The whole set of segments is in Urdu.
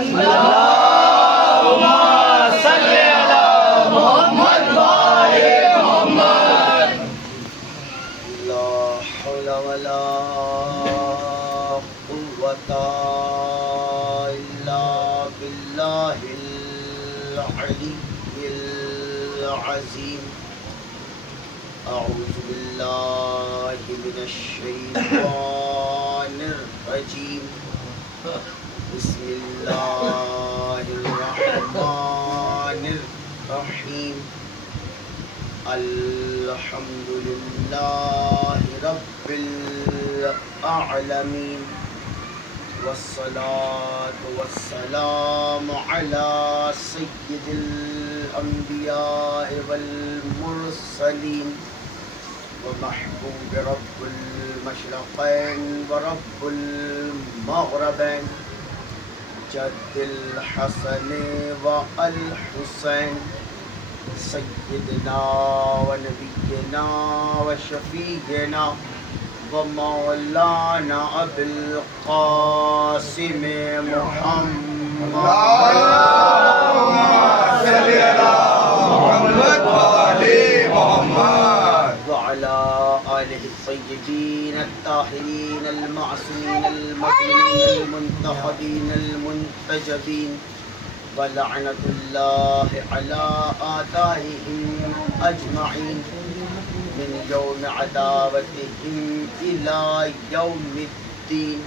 اللهم صل على محمد وآل محمد. لا حول ولا قوة إلا بالله العلي العظيم. أعوذ بالله من الشيطان الرجيم. بسم الله الرحمن الرحيم. الحمد لله رب العالمين، والصلاة والسلام على سيد الأنبياء والمرسلين، ومحبوب رب المشرقين ورب المغربين، جد الحسن والحسين، سيدنا ونبينا وشفيعنا ومولانا أبي القاسم محمد. اللهم صل على محمد وآل محمد. وعلى آله الطيبين الطاهرين المعصومين المظلومين المنتخبين المنتجبين، ولعنة الله على آتائهم أجمعين من يوم عداوتهم إلى يوم الدين.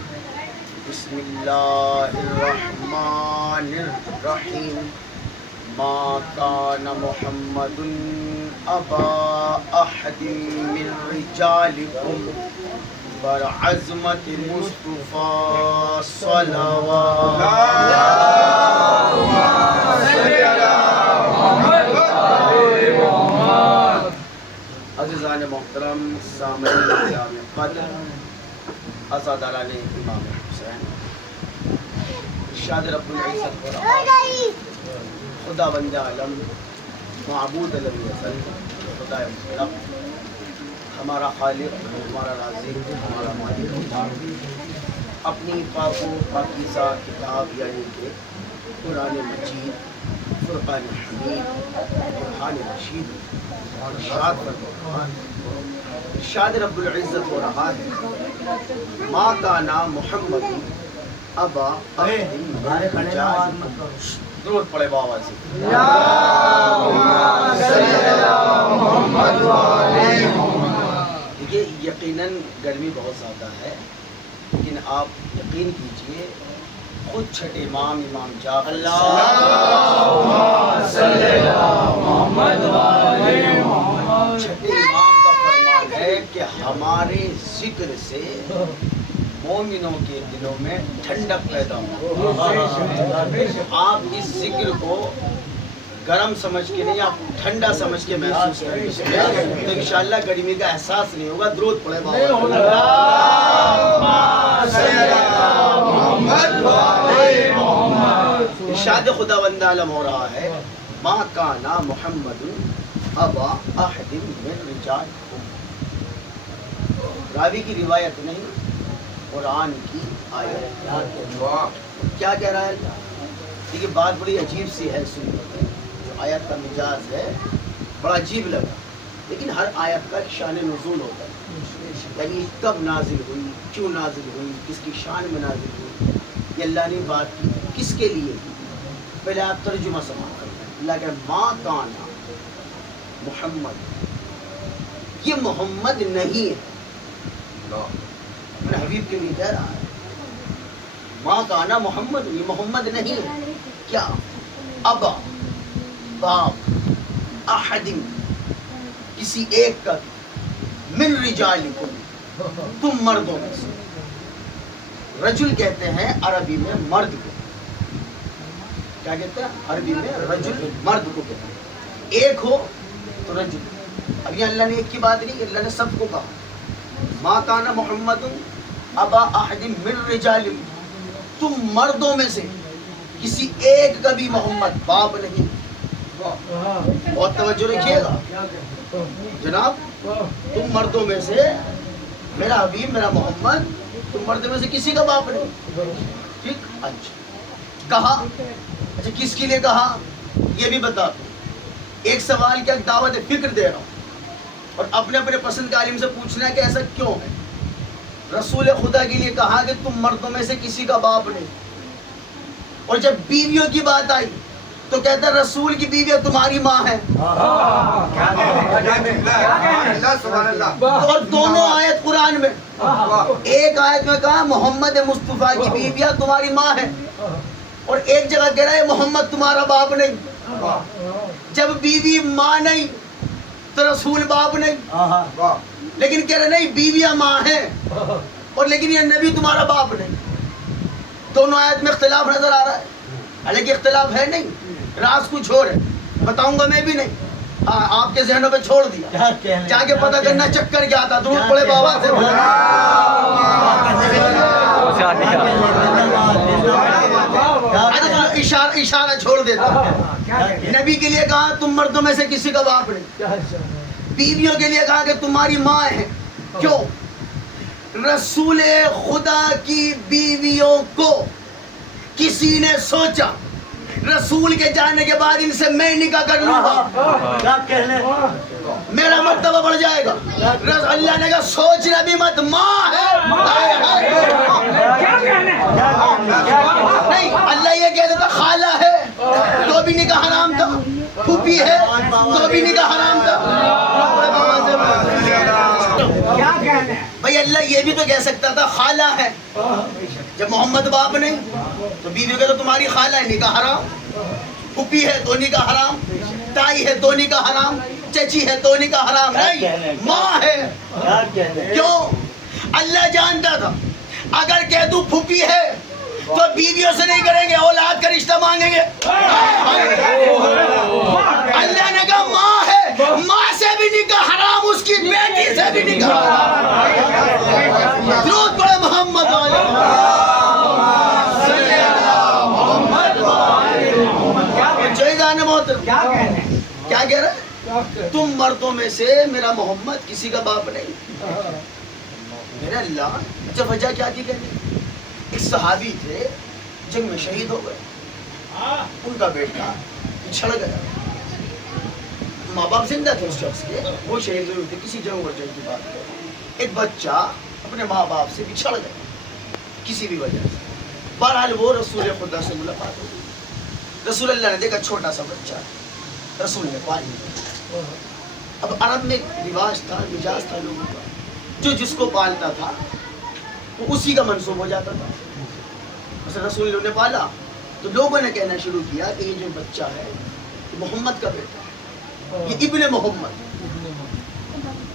بسم الله الرحمن الرحيم. ما كان محمد أبا أحد من رجالكم برعزمة المصطفى صلوات. اللهم صل على محمد وآل محمد. عزیزان محترم، سامعین کرام قدر، عزاداران امام حسین، ارشاد رب العزت و خدا بند عالم، معبود لم یزل، خدا مطلق، ہمارا خالق، ہمارا رازق، ہمارا مالک، اپنی پاک و پاکیزہ کتاب یعنی کہ قرآن مجید، فرقان حمید، برہان رشید، ارشاد ارشاد رب العزت ہو رہا ہے، ما کان محمد ابا احد من رجالکم. درود پڑھے بابا سے. دیکھیے یقیناً گرمی بہت زیادہ ہے، لیکن آپ یقین کیجئے خود چھٹے امام جعفر چھٹے امام کا فرمان ہے کہ ہمارے ذکر سے مومنوں کے دلوں میں ٹھنڈک پیدا ہو. آپ اس ذکر کو گرم سمجھ کے نہیں، آپ ٹھنڈا سمجھ کے محسوس کریں تو انشاءاللہ گرمی کا احساس نہیں ہوگا. درود پڑھے بابا. ارشاد خداوند عالم ہو رہا ہے، ما کان محمد ابا احد من رجالکم. راوی کی روایت نہیں، قرآن کی آیت. کیا کہہ رہا ہے؟ یہ بات بڑی عجیب سی ہے، سنیے. جو آیت کا مجاز ہے بڑا عجیب لگا، لیکن ہر آیت کا ایک شان نزول ہوتا ہے. یعنی کب نازل ہوئی، کیوں نازل ہوئی، کس کی شان میں نازل ہوئی، یہ اللہ نے بات کی کس کے لیے کی. پہلے آپ ترجمہ سماعت کرتے ہیں. اللہ کہ ما کان محمد، یہ محمد نہیں ہے. اپنے حبیب کے لیے کہہ رہا ہے ما کان محمد، یہ محمد نہیں ہے. کیا؟ ابا، باپ، احد، کسی ایک کا، من رجالکم، تم مردوں میں سے. رجل کہتے ہیں عربی میں مرد کو. کیا کہتے ہیں عربی میں؟ رجل مرد کو کہتے ہیں. ایک ہو تو رجل. اب یہ اللہ نے ایک کی بات نہیں، اللہ نے سب کو کہا. ما کان محمد ابا احد من رجالکم، تم مردوں میں سے کسی ایک کا بھی محمد باپ نہیں. بہت توجہ رکھیے گا جناب. تم مردوں میں سے، میرا حبیب میرا محمد، تم مردوں میں سے کسی کا باپ نہیں. ٹھیک. اچھا کہا اچھا کس کے لیے کہا یہ بھی بتا دو. ایک سوال کیا دعوت فکر دے رہا ہوں اور اپنے اپنے پسند کے عالم سے پوچھنا ہے کہ ایسا کیوں ہے. رسول خدا کے لیے کہا کہ تم مردوں میں سے کسی کا باپ نہیں, اور جب بیویوں کی بات آئی تو کہتا ہے رسول کی بیویاں تمہاری ماں ہیں. اور دونوں آیت قرآن میں, ایک آیت میں کہا محمد مصطفیٰ کی بیویاں تمہاری ماں ہیں, اور ایک جگہ کہہ رہا ہے محمد تمہارا باپ نہیں. جب بیوی ماں نہیں تو رسول باپ نہیں, لیکن کہہ رہے نہیں بیویاں ماں ہیں اور لیکن یہ نبی تمہارا باپ نہیں. دونوں آیت میں اختلاف نظر آ رہا ہے, حالانکہ اختلاف ہے نہیں, راز کچھ اور ہے, بتاؤں گا میں بھی نہیں. ہاں آپ کے ذہنوں پہ چھوڑ دیا, جا کے پتہ کرنا چکر کیا تھا. درود پڑے بابا سے. اشارہ چھوڑ دیتا. نبی کے لیے کہا تم مردوں میں سے کسی کا باپ نہیں, بیویوں کے لیے کہا کہ تمہاری ماں ہے. کیوں؟ رسول خدا کی بیویوں کو کسی نے سوچا رسول کے جانے کے بعد ان سے میں نکاح کر لوں گا, میرا مرتبہ بڑھ جائے گا. اللہ نے کہا سوچنا بھی مت, ماں ہے. نہیں, اللہ یہ کہہ دیتا خالہ ہے تو بھی نکاح حرام تھا, پھوپھی ہے تو بھی نکاح حرام تھا. بھائی اللہ یہ بھی تو کہہ سکتا تھا خالہ ہے. جب محمد باپ نہیں تو بیوی کہ تو تمہاری خالہ ہے نکاح حرام, پھوپھی ہے تو نکاح حرام, تائی ہے تو نکاح حرام, چچی ہے تو نکاح حرام. نہیں, ماں ہے. کیوں؟ اللہ جانتا تھا اگر کہہ دوں پھوپھی ہے تو بیویوں سے نہیں کریں گے, اولاد کا رشتہ مانگیں گے. اللہ نے کہا ماں ہے, ماں سے بھی نکاح حرام, اس کی بیٹی سے بھی نکاح حرام. درود پڑھے محمد کیا کہہ رہا ہے؟ تم مردوں میں سے میرا محمد کسی کا باپ نہیں. میرے اللہ, اچھا وجہ کیا تھی کہنے؟ ایک صحابی تھے جنگ میں شہید ہو گئے, ان کا بیٹا بچھڑ گیا. ماں باپ زندہ تھے اس شخص کے, وہ شہید ہوئے تھے کسی جنگ اور جنگ کی بات کریں. ایک بچہ اپنے ماں باپ سے بچھڑ گیا کسی بھی وجہ سے. بہرحال وہ رسول خدا سے ملاقات ہو گئی. رسول اللہ نے دیکھا چھوٹا سا بچہ, رسول نے پال لیا. اب عرب میں رواج تھا, مزاج تھا لوگوں کا, جو جس کو پالتا تھا وہ اسی کا منسوب ہو جاتا تھا. مثلا رسول اللہ نے پالا تو لوگوں نے کہنا شروع کیا کہ یہ جو بچہ ہے یہ محمد کا بیٹا ہے, یہ ابن محمد.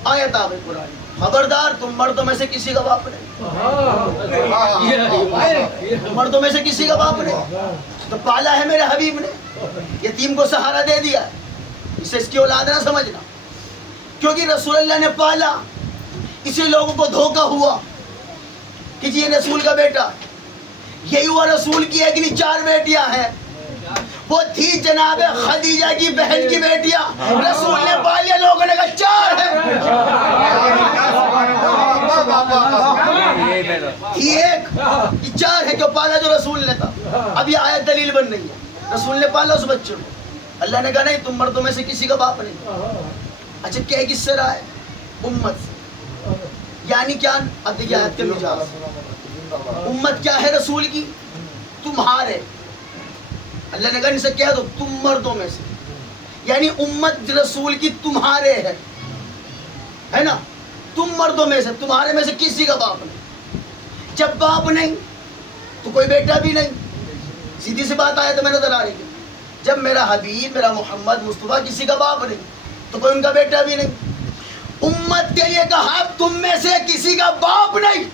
آیت آ گئی قرآن, خبردار تم مردوں میں سے کسی کا باپ نہیں, مردوں میں سے کسی کا باپ نہیں. تو پالا ہے میرے حبیب نے, یتیم کو سہارا دے دیا, اسے اس کی اولاد نہ سمجھنا. کیونکہ رسول اللہ نے پالا, اسے لوگوں کو دھوکہ ہوا کہ جی یہ رسول کا بیٹا. یہی ہوا رسول کی ایک نہیں 4 بیٹیاں ہیں. وہ تھی جناب خدیجہ کی بہن کی بیٹیاں, رسول نے پالیا, لوگوں نے کہا 4 ہے. تھی ایک, یہ 4 ہے, جو پالا جو رسول نے تھا. اب یہ آیت دلیل بن رہی ہے, رسول نے پالا اس بچے کو. اللہ نے کہا نہیں تم مردوں میں سے کسی کا باپ نہیں. اچھا کیا کس سے رہا ہے؟ امت سے. یعنی کیا؟ اب دیکھیے آیت کے مجاز, امت کیا ہے رسول کی؟ تمہارے. اللہ نے کہا ان سے کہہ دو تم مردوں میں سے, یعنی امت رسول کی تمہارے ہے نا, تم مردوں میں سے, تمہارے میں سے کسی کا باپ نہیں. جب باپ نہیں تو کوئی بیٹا بھی نہیں. سیدھی سی بات آئے تو میں نظر آ رہی ہے. جب میرا حبیب میرا محمد مصطفیٰ کسی کا باپ نہیں تو کوئی ان کا بیٹا بھی نہیں. امت کے لیے کہا تم میں سے کسی کا باپ نہیں,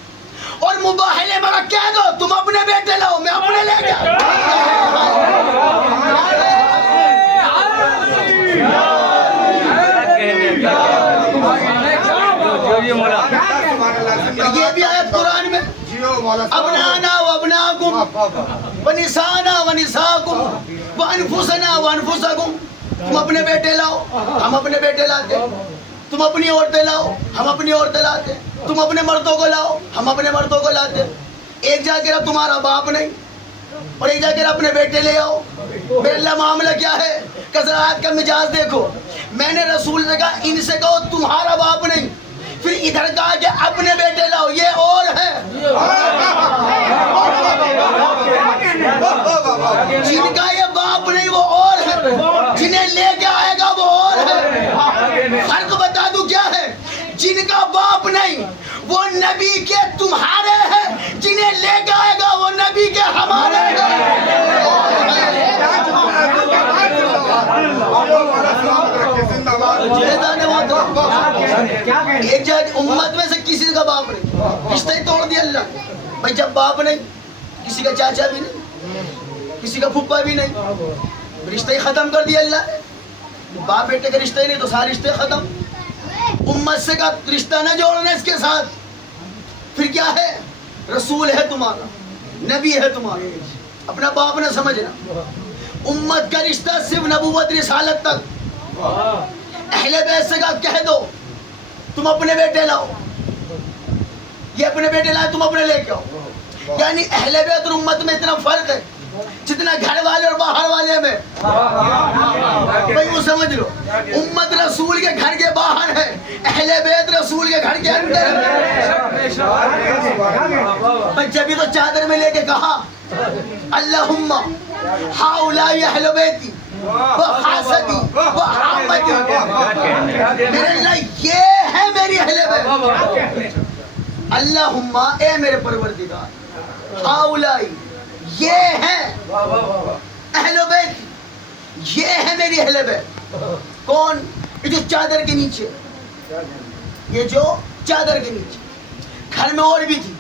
اور مباہلے میں کہہ دو تم اپنے بیٹے لاؤ, میں اپنے لے گیا. یہ بھی آیت قرآن میں, ابنانا و ابناکم ونسانا و نساکم وانفسنا وانفسکم. تم اپنے بیٹے لاؤ, ہم اپنے بیٹے لاتے. تم اپنی عورتیں لاؤ, ہم اپنی عورتیں لاتے. تم اپنے مردوں کو لاؤ, ہم اپنے مردوں کو لاتے. ایک جا کے تمہارا باپ نہیں, اور ایک جا کر اپنے بیٹے لے آؤ. میرے اللہ معاملہ کیا ہے؟ قضاءات کا مجاز دیکھو. میں نے رسول نے کہا ان سے کہو تمہارا باپ نہیں، پھر ادھر کہا کہ اپنے بیٹے لاؤ، یہ اور ہے. جن کا یہ باپ نہیں وہ اور ہے، جنہیں لے کے آئے گا وہ اور ہے. فرق بتا دوں کیا ہے؟ جن کا باپ نہیں وہ نبی کے تمہارے ہیں، جنہیں لے کے آئے گا وہ نبی کے ہمارے ہیں. ایک جگہ امت میں سے کسی کا باپ نہیں، رشتہ ہی توڑ دیا اللہ نے. بھائی جب باپ نہیں، کسی کا چاچا بھی نہیں، کسی کا پھپھا بھی نہیں، رشتہ ہی ختم کر دیا اللہ نے. باپ بیٹے کا رشتہ ہی نہیں تو سارے رشتے ختم. امت سے کا رشتہ نہ جوڑنا اس کے ساتھ. پھر کیا ہے؟ رسول ہے تمہارا، نبی ہے تمہارا، اپنا باپ نہ سمجھنا. امت کا رشتہ صرف نبوت رسالت تک. اہل بیت سے کہہ دو تم اپنے بیٹے لاؤ، یہ اپنے بیٹے لائے تم اپنے لے کے آؤ. یعنی اہل بیت اور امت میں اتنا فرق ہے جتنا گھر والے اور باہر والے میں. بھائی وہ سمجھ لو، امت رسول کے گھر کے باہر ہے، اہل بیت رسول کے گھر کے اندر ہے. بچے بھی تو چادر میں لے کے کہا اللہم ہاؤلائی اہل بیتی وحاسدی وحامدی، میرے اللہ یہ ہے میری اہل بیت. اللہم اے میرے پروردگار، ہاؤلائی یہ ہے اہل بیت، یہ ہے میری اہل بیت. کون؟ یہ جو چادر کے نیچے، یہ جو چادر کے نیچے. گھر میں اور بھی تھی،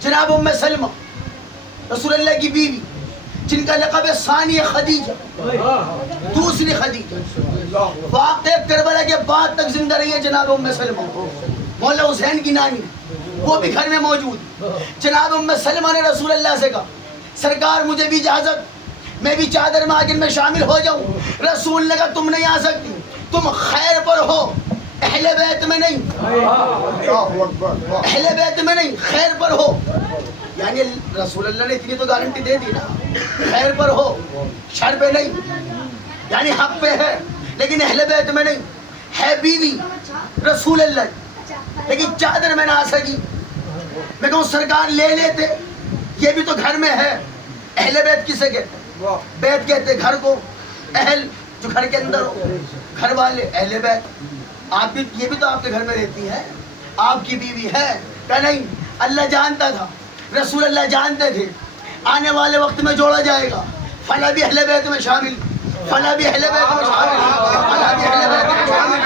جناب ام سلمہ رسول اللہ کی بیوی، جن کا لقب ہے ثانی خدیجہ، دوسری خدیجہ. واقع کربلا کے بعد تک زندہ رہی ہے جناب ام سلمہ. مولا حسین کی نانی وہ بھی گھر میں موجود. جناب ام سلمہ نے رسول اللہ سے کہا سرکار مجھے بھی اجازت، میں بھی چادر میں آگے میں شامل ہو جاؤں. رسول نے کہا تم نہیں آ سکتی، تم خیر پر ہو، اہل بیت میں نہیں، اہل بیت میں نہیں، خیر پر ہو. یعنی رسول اللہ نے اتنی تو گارنٹی دے دی نا، خیر پر ہو، شر پہ نہیں، یعنی حق پہ ہے لیکن اہل بیت میں نہیں. ہے بیوی رسول اللہ لیکن چادر میں نہ آ سکی. میں کہوں سرکار لے لیتے، یہ بھی تو گھر میں ہے. اہل بیت کسے کہتے؟ بیت کہتے گھر کو، اہل جو گھر کے اندر ہو، گھر والے اہل بیت. آپ بھی، یہ بھی تو آپ کے گھر میں رہتی ہے، آپ کی بیوی ہے. کہ نہیں؟ اللہ جانتا تھا، رسول اللہ جانتے تھے آنے والے وقت میں جوڑا جائے گا. فلاں بھی اہل بیت میں شامل، فلاں بھی اہل بیت میں شامل، فلاں بھی اہل بیت میں شامل.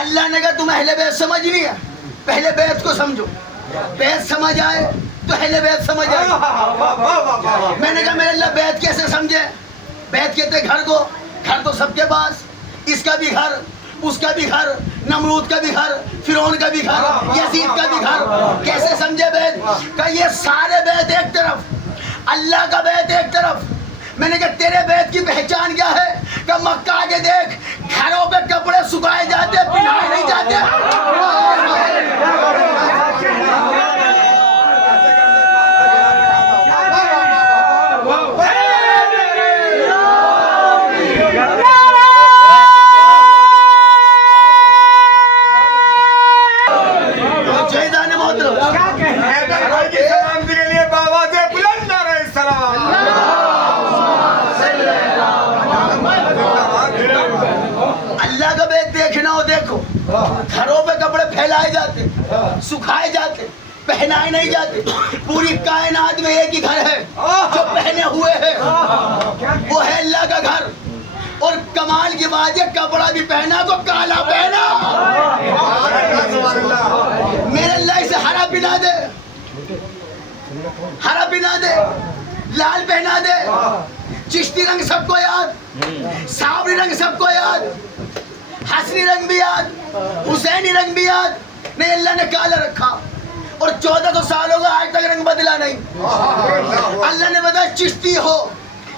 اللہ نے کہا تم اہل بیت سمجھنی ہے، پہلے بیت کو سمجھو. بیت سمجھ آئے تو اہل بیت سمجھ آئے. میں نے کہا میرے اللہ بیت کیسے سمجھے؟ بیت کہتے گھر کو، گھر تو سب کے پاس، اس کا بھی گھر، اس کا بھی گھر، نمرود کا بھی گھر، فرعون کا بھی گھر، یزید کا بھی گھر. کیسے سمجھے بیت؟ کہ یہ سارے بیت ایک طرف، اللہ کا بیت ایک طرف. میں نے کہا تیرے بیت کی پہچان کیا ہے؟ کہ مکہ کے دیکھ گھروں پہ کپڑے سکھائے جاتے، پہنائے نہیں جاتے. گھروں پہ کپڑے پھیلائے جاتے، سکھائے جاتے، پہنائے نہیں جاتے. پوری کائنات میں ایک ہی گھر ہے جو پہنے ہوئے ہے، وہ ہے اللہ کا گھر. اور کمال کی بات یہ کپڑا بھی پہنا تو کالا پہنا. میرے اللہ اسے ہرا پہنا دے، ہرا پہنا دے، لال پہنا دے. چشتی رنگ سب کو یاد، سابری رنگ سب کو یاد، حسنی رنگ بھی یاد، حسینی رنگ بھی یاد. نہیں اللہ نے کالا رکھا اور 1400 سال ہوگا آج تک رنگ بدلا نہیں. اللہ نے بتایا چشتی ہو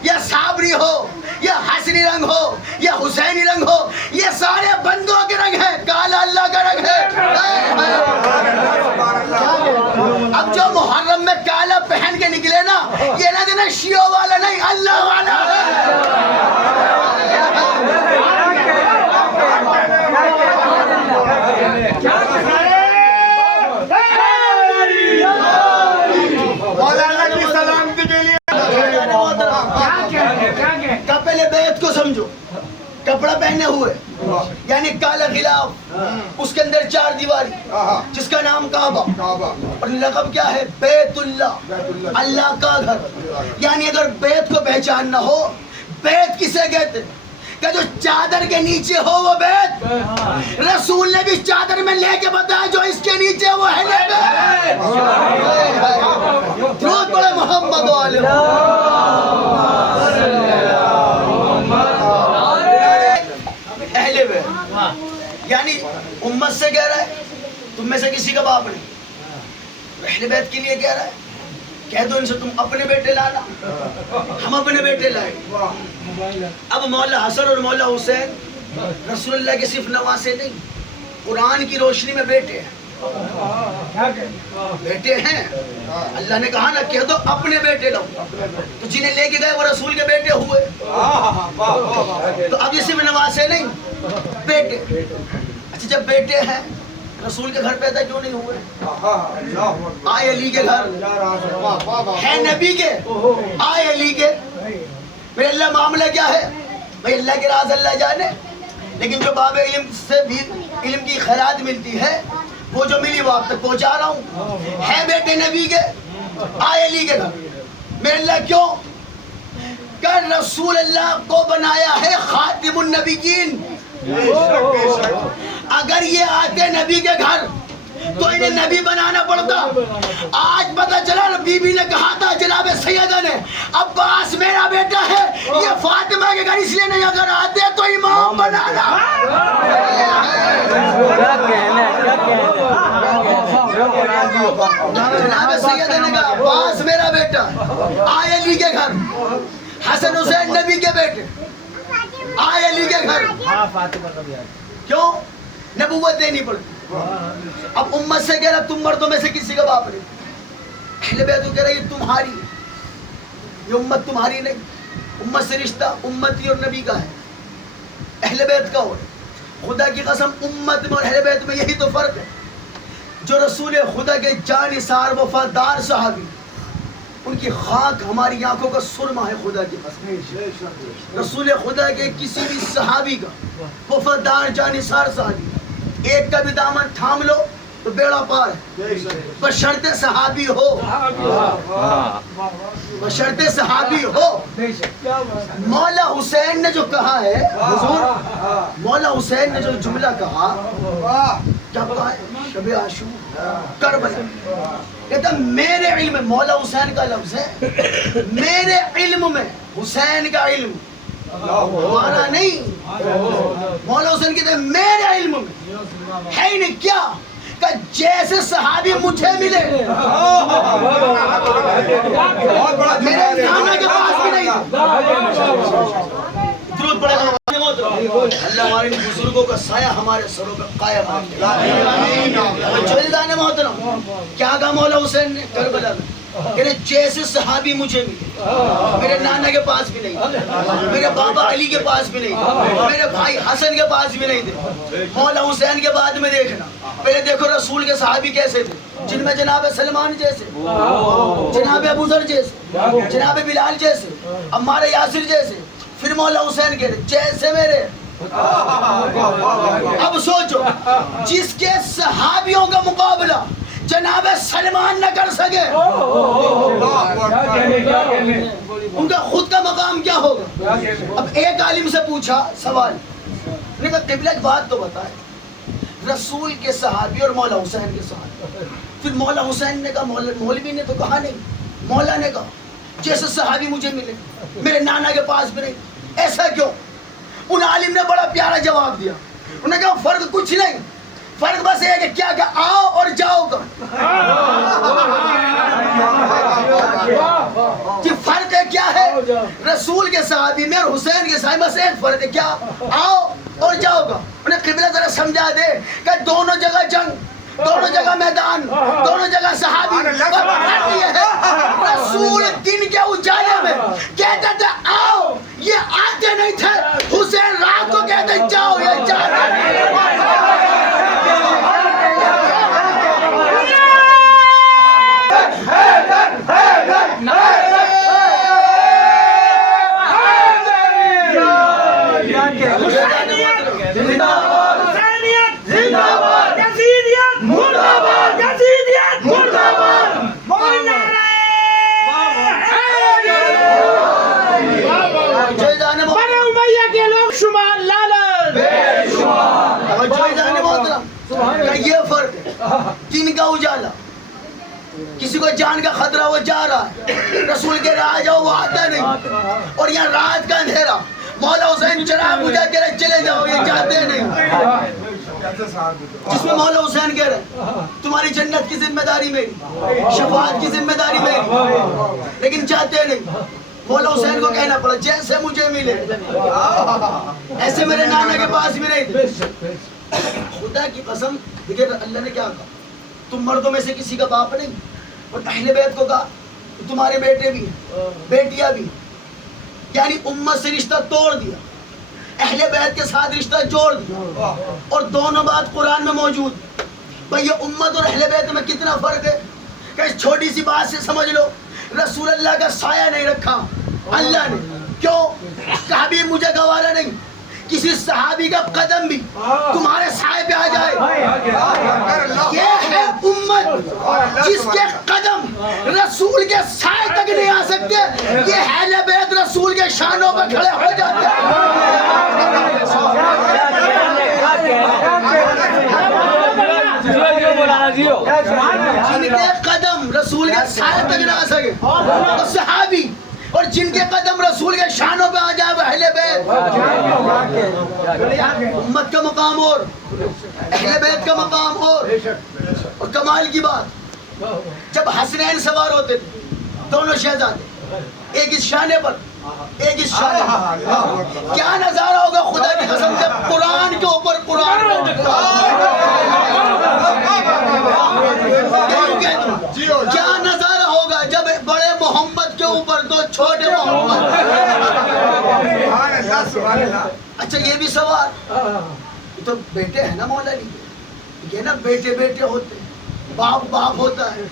یا صابری ہو یا حسنی رنگ ہو یا حسینی رنگ ہو، یہ سارے بندوں کے رنگ ہیں، کالا اللہ کا رنگ ہے. اب جو محرم میں کالا پہن کے نکلے نا پہنے ہوئے یعنی کالا غلاف, اس کے اندر 4 دیواری جس کا نام کعبہ, اور لقب کیا ہے؟ بیت اللہ, اللہ کا گھر. یعنی اگر بیت کو پہچاننا ہو, بیت کسے کہتے ہیں کہ جو چادر کے نیچے ہو وہ بیت. رسول نے بھی چادر میں لے کے بتایا جو اس کے نیچے وہ ہے بیت. درود پڑھے محمد والے. اہل بیت یعنی امت سے کہہ رہا ہے تم میں سے کسی کا باپ نہیں. اہل بیت کے لیے کہہ رہا ہے کہہ دو ان سے تم اپنے بیٹے لانا, ہم اپنے بیٹے لائے. اب مولا حسن اور مولا حسین رسول اللہ کے صرف نواسے نہیں, قرآن کی روشنی میں بیٹے ہیں. بیٹے ہیں. اللہ نے کہا نا کہہ دو اپنے بیٹے لاؤ, تو جنہیں لے کے گئے وہ رسول کے بیٹے ہوئے. تو اب یہ صرف نواسے نہیں, بیٹے. اچھا جب بیٹے ہیں رسول کے گھر پیدا کیوں نہیں ہوئے؟ آئے علی کے گھر ہے نبی کے, آئے علی کے. میرے اللہ معاملہ کیا ہے بھائی, اللہ کے راز اللہ جانے. لیکن جو باب علم سے بھی علم کی خیرات ملتی ہے وہ جو ملی وہ آپ تک پہنچا رہا ہوں. ہے بیٹے نبی کے, آئے علی کے گھر. میرے اللہ کیوں کہ رسول اللہ کو بنایا ہے خاتم النبیین. اگر یہ آتے نبی کے گھر تو انہیں نبی بنانا پڑتا. آج پتہ چلا بی بی نے کہا تھا جناب سیدہ نے عباس میرا بیٹا ہے, یہ فاطمہ کے گھر اس لیے نہیں, اگر آتے تو امام بنانا. جناب سیدہ نے کہا عباس میرا بیٹا, آئے علی کے گھر. حسن حسین نبی کے بیٹے, آئے علی کے گھر. کیوں؟ نبوت دینی پڑتی. اب امت سے کہہ رہا تم مردوں میں سے کسی کا باپ نہیں. اہل بیت کہہ رہا یہ تمہاری, یہ امت تمہاری نہیں. امت سے رشتہ امتی اور نبی کا ہے, اہل بیت کا ہو. خدا کی قسم امت میں اور اہل بیت میں یہی تو فرق ہے. جو رسول خدا کے جانثار وفادار صحابی, ان کی خاک ہماری آنکھوں کا سرما ہے. خدا کی قسم رسول خدا کے کسی بھی صحابی کا وفادار جانثار صحابی ایک کا بھی دامن تھام لو تو بیڑا پار ہے, بشرط صحابی ہو, بشرط صحابی ہو. مولا حسین نے جو کہا ہے حضور, مولا حسین نے جو جملہ کہا کیا کہا ہے, شب عاشور کربلا, کہتا میرے علم میں, مولا حسین کا لفظ ہے, میرے علم میں حسین کا علم ہمارا نہیں. مولا حسین کہتے ہیں میرے علم میں ہے ہی نہیں. کیا کہ جیسے صحابی مجھے ملے میرے نانا کے پاس بھی نہیں. درود پڑھے اللہ ہمارے بزرگوں کا سایہ ہمارے سروں پہ قائم ہے. محترم کیا کہا مولا حسین نے کربلا میں, کہ جیسے صحابی مجھے ملے میرے نانا کے پاس بھی نہیں, میرے بابا علی کے پاس بھی نہیں, میرے بھائی حسن کے پاس بھی نہیں تھے. مولا حسین کے بعد میں دیکھنا, پہلے دیکھو رسول کے صحابی کیسے تھے, جن میں جناب سلمان جیسے, جناب ابو ذر جیسے, جناب بلال جیسے, عمار یاسر جیسے. پھر مولا حسین کہتے جیسے میرے. اب سوچو جس کے صحابیوں کا مقابلہ جناب سلمان نہ کر سکے, ان کا خود کا مقام کیا ہوگا. اب ایک عالم سے پوچھا سوال, نے کہا قبلہ ایک بات تو بتائے, رسول کے صحابی اور مولا حسین کے صحابی. پھر مولا حسین نے کہا, مولوی نے تو کہا نہیں, مولا نے کہا جیسے صحابی مجھے ملے میرے نانا کے پاس بھی نہیں. ایسا کیوں؟ ان عالم نے بڑا پیارا جواب دیا. انہوں نے کہا فرق کچھ نہیں, فرق بس یہ ہے کہ کیا کہ آؤ اور جاؤ کا. کہ فرق ہے کیا ہے رسول کے صحابی میں اور حسین کے صحابی, بس ایک فرق ہے, کیا آؤ اور جاؤ کا. انہیں قبلہ ذرا سمجھا دے کہ دونوں جگہ جنگ, دونوں جگہ میدان, دونوں جگہ صحابی. رسول دن کے اجالے میں کہتے تھے آؤ, یہ آتے نہیں تھے. حسین رات کو کہتے جاؤ, یہ جانا محترم کا یہ فرق ہے. دن کا اجالا, کسی کو جان کا خطرہ وہ جا رہا ہے, رسول کے راہ جاؤ وہ آتا نہیں, اور یہاں رات کا اندھیرا, مولا حسین چراغ بجھا کے چلے جاؤ, یہ جاتے نہیں. جس میں مولا حسین کہہ رہے ہیں تمہاری جنت کی ذمہ داری میری, شفاعت کی ذمہ داری میری, لیکن جاتے نہیں. مولا حسین کو کہنا پڑا جیسے مجھے ملے ایسے میرے نانا کے پاس بھی نہیں تھے. خدا کی قسم دیکھیں اللہ نے کیا کہا, تم مردوں میں سے کسی کا باپ نہیں, اور اہل بیت کو کہا تمہارے بیٹے بھی ہیں بیٹیاں بھی ہیں, یعنی امت سے رشتہ توڑ دیا, اہل بیت کے ساتھ رشتہ جوڑ دیا, اور دونوں بات قرآن میں موجود. بھئی یہ امت اور اہل بیت میں کتنا فرق ہے کہ اس چھوٹی سی بات سے سمجھ لو. رسول اللہ کا سایہ نہیں رکھا اللہ نے, کیوں کہا بھی مجھے گوارا نہیں کسی صحابی کا قدم بھی تمہارے سائے پہ آ جائے. یہ ہے امت جس کے قدم رسول کے سائے تک نہیں آ سکتے, یہ اہل بیت رسول کے شانوں پہ کھڑے ہو جاتے ہیں. جن کے قدم رسول کے سائے تک نہ آ سکے وہ صحابی, اور جن کے قدم رسول کے شانوں پہ آ جائے وہ اہل بیت. امت کا مقام اور اہل بیت کا مقام اور کمال کی بات, جب حسنین سوار ہوتے تھے دونوں شہزادے, ایک اس شانے پر ایک اس شانے پر, کیا نظارہ ہوگا خدا کی قسم جب قرآن کے اوپر قرآن کیا نظارہ ہوگا جب بڑے محمد کے اوپر دو چھوٹے محمد. اچھا یہ بھی سوال, یہ تو بیٹے ہیں نا مولا علی, یہ نا بیٹے بیٹے ہوتے, باپ باپ ہوتا ہے.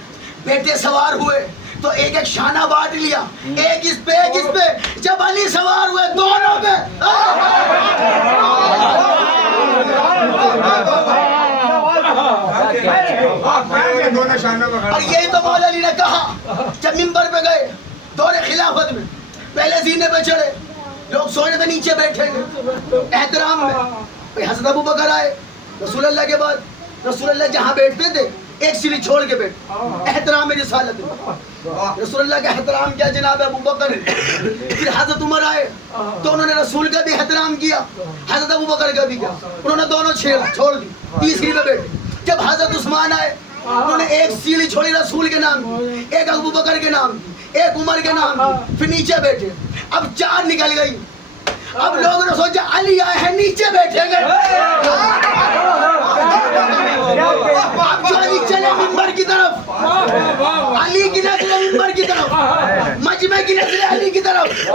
بیٹے سوار ہوئے تو ایک ایک شانہ بانٹ لیا, ایک اس پہ ایک اس پہ. جب علی سوار ہوئے دونوں پہ, اور یہی تو مولا علی نے کہا جب منبر پہ گئے دور خلافت میں, پہلے زینے پہ چڑھے, لوگ سونے پہ نیچے بیٹھے گئے احترام میں. حضرت ابو بکر آئے رسول اللہ کے بعد, رسول اللہ جہاں بیٹھتے تھے ایک سیڑھی چھوڑ کے بیٹھ, احترام میں رسالت میں. رسول اللہ کا احترام کیا جناب ابو بکر. پھر حضرت عمر آئے تو انہوں نے رسول کا بھی احترام کیا, حضرت ابو بکر کا بھی کیا, انہوں نے دونوں چھوڑ دی, تیسری پہ بیٹھے. جب حضرت عثمان آئے انہوں نے ایک سیڑھی چھوڑی رسول کے نام کی, ایک ابو بکر کے نام کی, ایک عمر کے نام کی, پھر نیچے بیٹھے. اب چار نکل گئی, اب لوگوں نے سوچا علی آئے ہیں نیچے بیٹھیں گے. اب جو علی چلے منبر کی طرف, علی کی نسل منبر کی طرف, مجمع کی نسل علی کی طرف.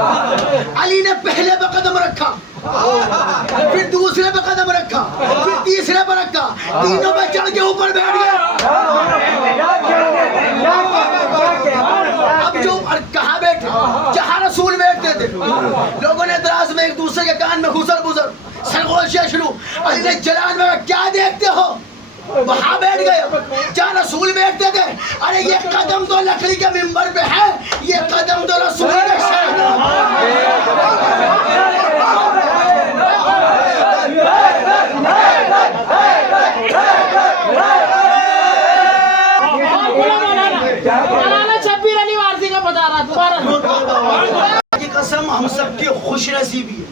علی نے پہلے پہ قدم رکھا, پھر دوسرے پہ قدم رکھا, پھر تیسرے پہ رکھا, تینوں پہ چڑھ کے اوپر بیٹھ گئے. اب جو کہاں بیٹھے, جہاں رسول بیٹھتے تھے, لوگوں نے اعتراض میں ایک دوسرے کے کان میں گھسر گزر سرگوشیاں شروع. علی نے جلال میں کیا دیکھتے ہو, وہاں بیٹھ گئے جہاں رسول بیٹھتے تھے. ارے یہ قدم تو لکڑی کے منبر پہ ہے, یہ قدم تو رسول کے شہنوں. کی قسم ہم سب کی خوش نصیبی ہے,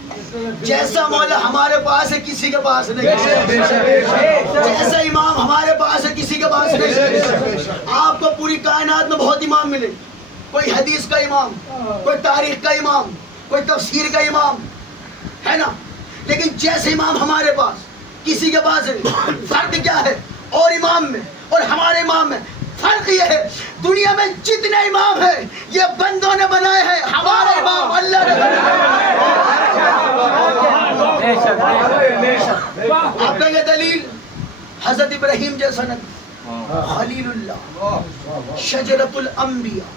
جیسا مولا ہمارے پاس ہے کسی کے پاس نہیں, جیسا امام ہمارے پاس ہے کسی کے پاس نہیں. آپ کو پوری کائنات میں بہت امام ملے, کوئی حدیث کا امام, کوئی تاریخ کا امام, کوئی تفسیر کا امام ہے نا, لیکن جیسے امام ہمارے پاس کسی کے پاس نہیں. فرق کیا ہے اور امام میں اور ہمارے امام میں؟ فرق یہ ہے دنیا میں جتنے امام ہیں یہ بندوں نے بنائے ہیں, ہمارے امام اللہ نے بنائے. آپ کا یہ دلیل حضرت ابراہیم جیسا نبی, خلیل اللہ, شجرۃ الانبیاء,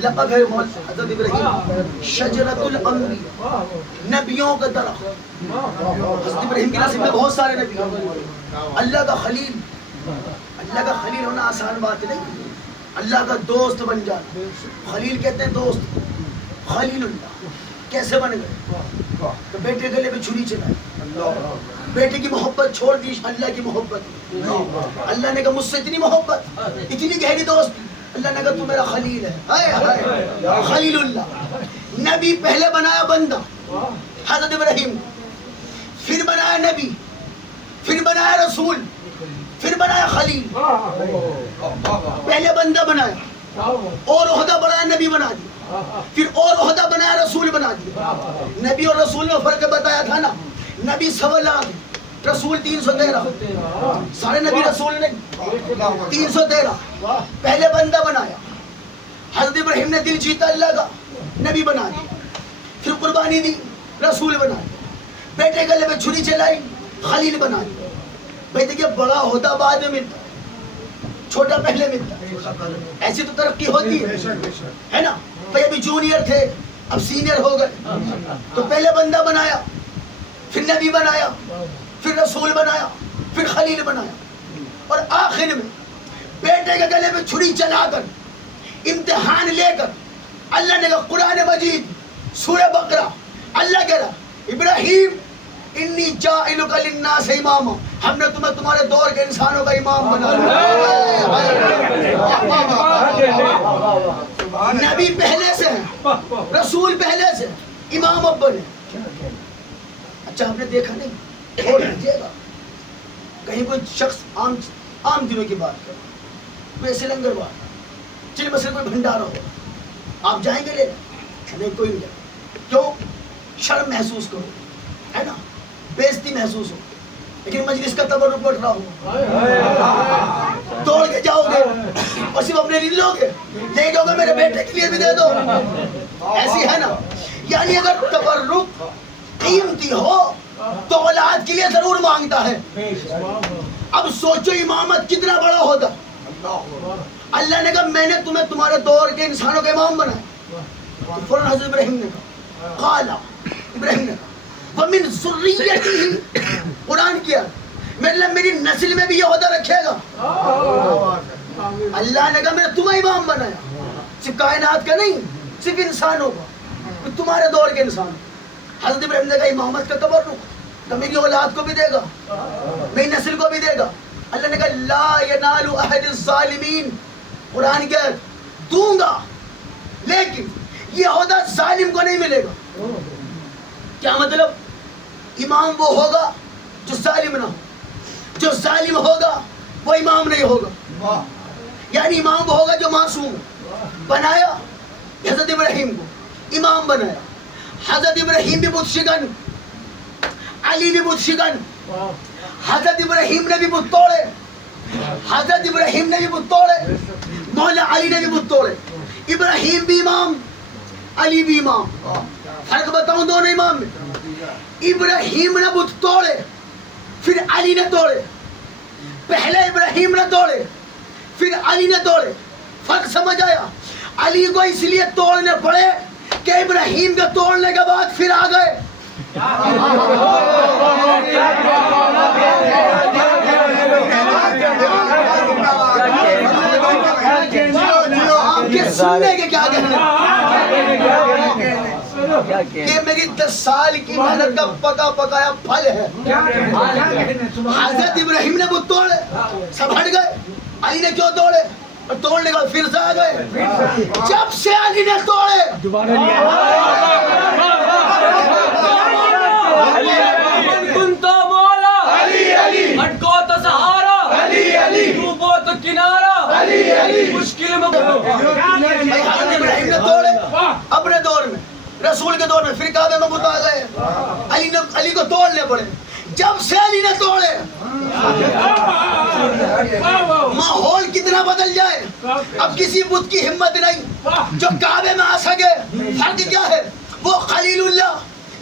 لقب ہے حضرت ابراہیم شجرۃ الانبیاء, نبیوں کا درخت. حضرت ابراہیم کی نسل میں بہت سارے نبی. اللہ کا خلیل, اللہ کا خلیل ہونا آسان بات نہیں, اللہ کا دوست بن جانا. خلیل کہتے ہیں دوست. خلیل اللہ کیسے بن گئے؟ تو بیٹے گلے پہ چھری چلائی, بیٹے کی محبت چھوڑ دی اللہ کی محبت. اللہ نے کہا مجھ سے اتنی محبت, اتنی گہری دوست. اللہ نے کہا تو میرا خلیل ہے. ہائے ہائے خلیل اللہ. نبی پہلے بنایا بندہ حضرت ابراہیم, پھر بنایا نبی, پھر بنایا رسول, پھر بنایا خلیل. پہلے بندہ بنایا, اور عہدہ بنایا نبی بنا دیا, پھر اور عہدہ بنایا رسول بنا دیا. نبی اور رسول میں فرق بتایا تھا نا, نبی 1.25 لاکھ, رسول 313. سارے نبی رسول نے 313. پہلے بندہ بنایا, حضرت ابراہیم نے دل جیتا اللہ کا, نبی بنا دیا. پھر قربانی دی, رسول بنا دیا. بیٹے گلے میں چھری چلائی, خلیل بنا دیا. بھائی دیکھیے بڑا عہدہ بعد میں ملتا, چھوٹا پہلے ملتا. ایسی تو ترقی ہوتی ہے نا. بھائی ابھی جونیئر تھے, اب سینئر ہو گئے. تو پہلے بندہ بنایا, پھر نبی بنایا, پھر رسول بنایا, پھر خلیل بنایا, اور آخر میں بیٹے کے گلے میں چھری چلا کر امتحان لے کر اللہ نے کہا قرآن مجید سورہ بقرہ, اللہ کہہ رہا ابراہیم انی جاعلک للناس اماما, ہم نے تمہیں تمہارے دور کے انسانوں کا امام بنا دیا. نبی پہلے سے ہے, رسول پہلے سے, امام اب بنے. اچھا ہم نے دیکھا نہیں, چھوڑ دیجیے گا کہیں کوئی شخص عام دنوں کی بات کرے, ویسے لنگر بات چل مسئلہ کوئی بھنڈارا ہو, آپ جائیں گے لے نہیں, کوئی نہیں جائے. کیوں؟ شرم محسوس کرو, ہے نا, بےعزتی محسوس ہو. لیکن مجلس کا تبرک بڑھ رہا ہو, دوڑ کے جاؤ گے اور صرف اپنے لیے لو گے, لے جاؤ گے میرے بیٹے کے لیے بھی دے دو. ایسی ہے نا. یعنی اگر تبرک قیمتی ہو تو اولاد کے لیے ضرور مانگتا ہے. اب سوچو امامت کتنا بڑا ہوتا. اللہ نے کہا میں نے تمہیں تمہارے دور کے انسانوں کا امام بنایا. تو فوراً حضرت ابراہیم نے کہا, قالا ابراہیم نے کہا وَمِن ذُرِّيَّتِهِ, قرآن کیا میرے اللہ میری نسل میں بھی یہ عہدہ رکھے گا. اللہ نے کہا میں نے تمہیں امام بنایا, صرف کائنات کا نہیں, صرف انسانوں کا, تمہارے دور کے انسان. حضرت ابراہیم نے کہا امامت کا تبرک تو میری اولاد کو بھی دے گا, میری نسل کو بھی دے گا. اللہ نے کہا لا ینال عہد الظالمین, قرآن کیا دوں گا لیکن یہ عہدہ ظالم کو نہیں ملے گا. کیا مطلب؟ امام وہ ہوگا جو ظالم نہ ہو, جو ظالم ہوگا وہ امام نہیں ہوگا. یعنی امام وہ ہوگا جو معصوم. بنایا حضرت ابراہیم کو امام بنایا. حضرت ابراہیم بھی بت شکن, علی بھی بت شکن. حضرت ابراہیم نے بھی بت توڑے, حضرت ابراہیم نے بھی بت توڑے, مولا علی نے بھی بت توڑے. ابراہیم بھی امام, علی بھی امام. فرق بتاؤں دونوں امام میں. ابراہیم نے بت توڑے, پھر علی نے توڑے. پہلے ابراہیم نے توڑے, پھر علی نے توڑے. فرق سمجھ آیا؟ علی کو اس لیے توڑنے پڑے کہ ابراہیم کے توڑنے کے بعد پھر آ گئے. سننے کے کیا کہنا, یہ میری 10 سال کی محنت کا پکا پکایا پھل ہے. حضرت ابراہیم نے وہ توڑے, سب ہٹ گئے. علی نے کیوں توڑے؟ اور توڑنے کا پھر سے آ گئے. جب سے علی نے توڑے مشکل میں حضرت ابراہیم نے توڑے اپنے دور میں, رسول کے دور میں, پھر کعبے میں بت آ گئے. علی کو توڑنے پڑے. جب سے علی نے توڑے ماحول کتنا بدل جائے, اب کسی بت کی ہمت نہیں جو کعبے میں آ سکے. فرق کیا ہے؟ وہ خلیل اللہ,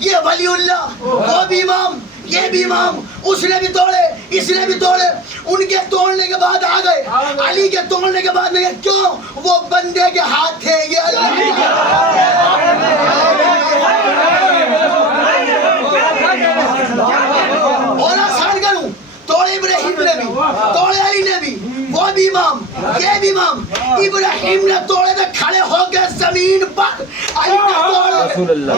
یہ ولی اللہ, وہ بھی امام, یہ بھی امام. اس نے بھی توڑے, اس نے بھی توڑے. ان کے توڑنے کے بعد آ گئے, علی کے توڑنے کے بعد نہیں. کیوں؟ وہ بندے کے ہاتھ تھے, یہ اللہ کے اور آسان کروں, توڑے ابراہیم نے بھی, توڑے علی نے بھی, وہ بھی امام, یہ بھی امام. ابراہیم نے توڑے تو کھڑے ہو کے زمین پر, علی نے توڑے.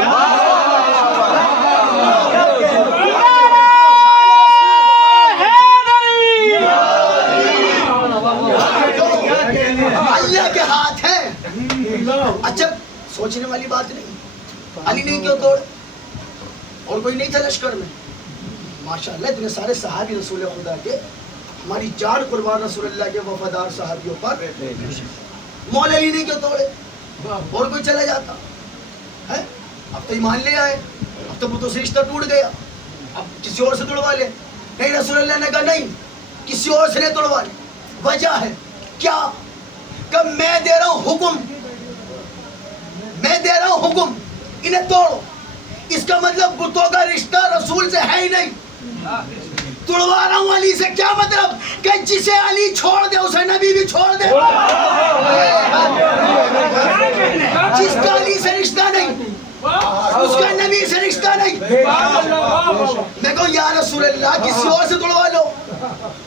اچھا سوچنے والی بات نہیں, علی نے کیوں توڑ, اور کوئی نہیں تھا لشکر میں؟ ماشاءاللہ اتنے سارے صحابی رسول خدا کے, ہماری جان قربان رسول اللہ کے وفادار صحابیوں پر, مولا علی نے کیوں توڑے؟ اور کوئی چلا جاتا ہے, اب تو ایمان لے آئے, اب تو بتوں سے رشتہ ٹوٹ گیا, اب کسی اور سے توڑوا لے. نہیں, رسول اللہ نے کہا نہیں, کسی اور سے نہیں توڑوا لے. وجہ ہے کیا کہ میں دے رہا ہوں حکم, میں دے رہا ہوں حکم, انہیں توڑو. اس کا مطلب بتوں کا رشتہ رسول سے ہے ہی نہیں. توڑوا رہا ہوں علی سے, کیا مطلب کہ جسے علی چھوڑ دے اسے نبی بھی چھوڑ دے. جس کا علی سے رشتہ نہیں اس کا نبی سے رشتہ نہیں. میں کہوں یا رسول اللہ کسی اور سے توڑوا لو,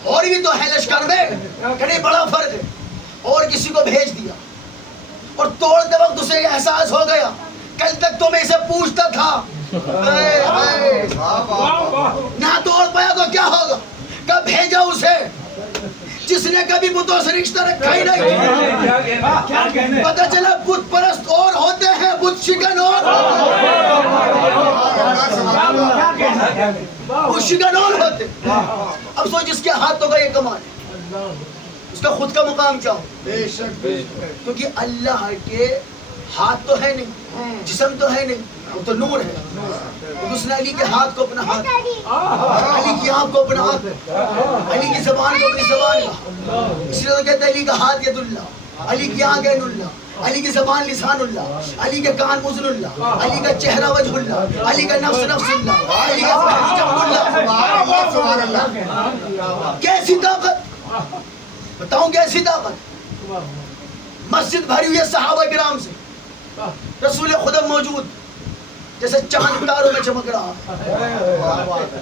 اور بھی تو ہے لشکر میں, کہ نہیں بڑا فرق ہے. اور کسی کو بھیج دیا, اور توڑتے وقت اسے احساس ہو گیا کل تک تو میں اسے پوچھتا تھا, نہ توڑ پایا تو کیا ہوگا, کب بھیجا اسے جس نے کبھی بتوں سے رشتہ رکھا ہی نہیں. پتہ چلا بت پرست اور ہوتے ہیں, بت شکن اور بت شکن اور ہوتے. اب سوچ جس کے ہاتھوں کا یہ کمال ہے, اس کا خود کا مقام کیا ہو؟ کیونکہ اللہ کے ہاتھ تو ہے نہیں, جسم تو ہے نہیں, وہ تو نور ہے. اس نے علی کے ہاتھ کو اپنا ہاتھ, علی کی آنکھ کو اپنا آنکھ, علی کی زبان کو اپنی زبان کا. اسی لیے کہتے ہیں علی کا ہاتھ ید اللہ, علی کی آنکھ عین اللہ, علی کی زبان لسان اللہ, علی کے کان اذن اللہ, علی کا چہرہ وجہ اللہ, علی کا نفس نفس اللہ, علی کا فہم جنب اللہ. کیسی طاقت بتاؤں, کیسی طاقت. مسجد بھری ہوئی ہے صحابہ کرام سے, رسول خدا موجود, جیسے چاند تاروں میں چمک رہا,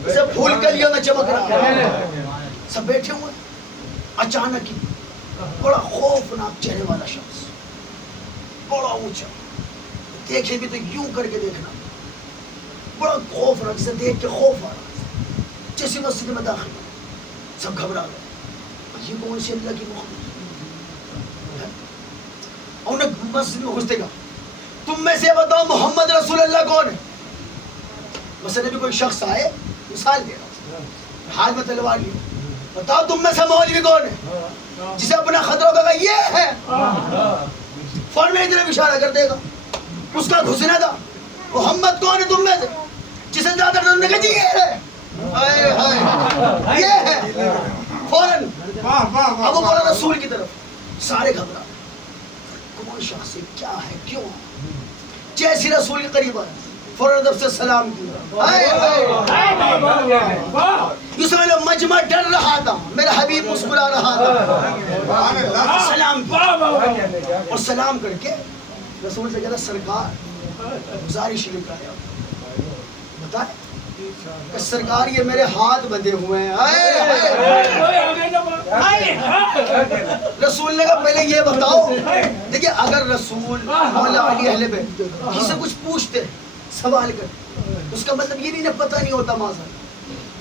جیسے پھول کلیوں میں چمک رہا, سب بیٹھے ہوئے. اچانک ہی بڑا خوفناک چہرے والا شخص, بڑا اونچا, دیکھے بھی تو یوں کر کے دیکھنا, بڑا خوفناک, جسے دیکھ کے خوف آ رہا, جیسے مسجد میں داخل, سب گھبرا گئے. یہ کون سی اللہ کی محمد, انہیں مسجد میں گھستے گا, تم میں سے بتاؤ محمد رسول اللہ کون ہے. مثلا بھی کوئی شخص آئے, مثال دے رہا, ہاتھ میں تلوار لی, بتاؤ تم میں سے مولوی کون ہے جسے اپنا خطرہ کہا یہ ہے, فوراً میری طرف اشارہ کر دے گا. اس کا گھسنا تھا محمد کون ہے تم میں سے, جسے زیادہ تر نے کہا جی یہ ہے, یہ ہے فوراً. اب وہ بولا رسول کی طرف, سارے گھبرا, کون شخص ہے, کیا ہے, کیوں. جیسی رسول کے قریب آئے فوراً ادب سے سلام کیا. مجمع ڈر رہا تھا, میرا حبیب مسکرا رہا تھا, سلام کیا. اور سلام کر کے رسول سے کہا سرکار گزارش لے کر آیا, بتائے کہ سرکار یہ میرے ہاتھ بندھے ہوئے ہیں. رسول نے کہا پہلے یہ بتاؤ, دیکھیں اگر رسول مولا علی اہل بیت کسی سے کچھ پوچھتے سوال کرتے, اس کا مطلب یہ نہیں پتہ نہیں ہوتا, ماضا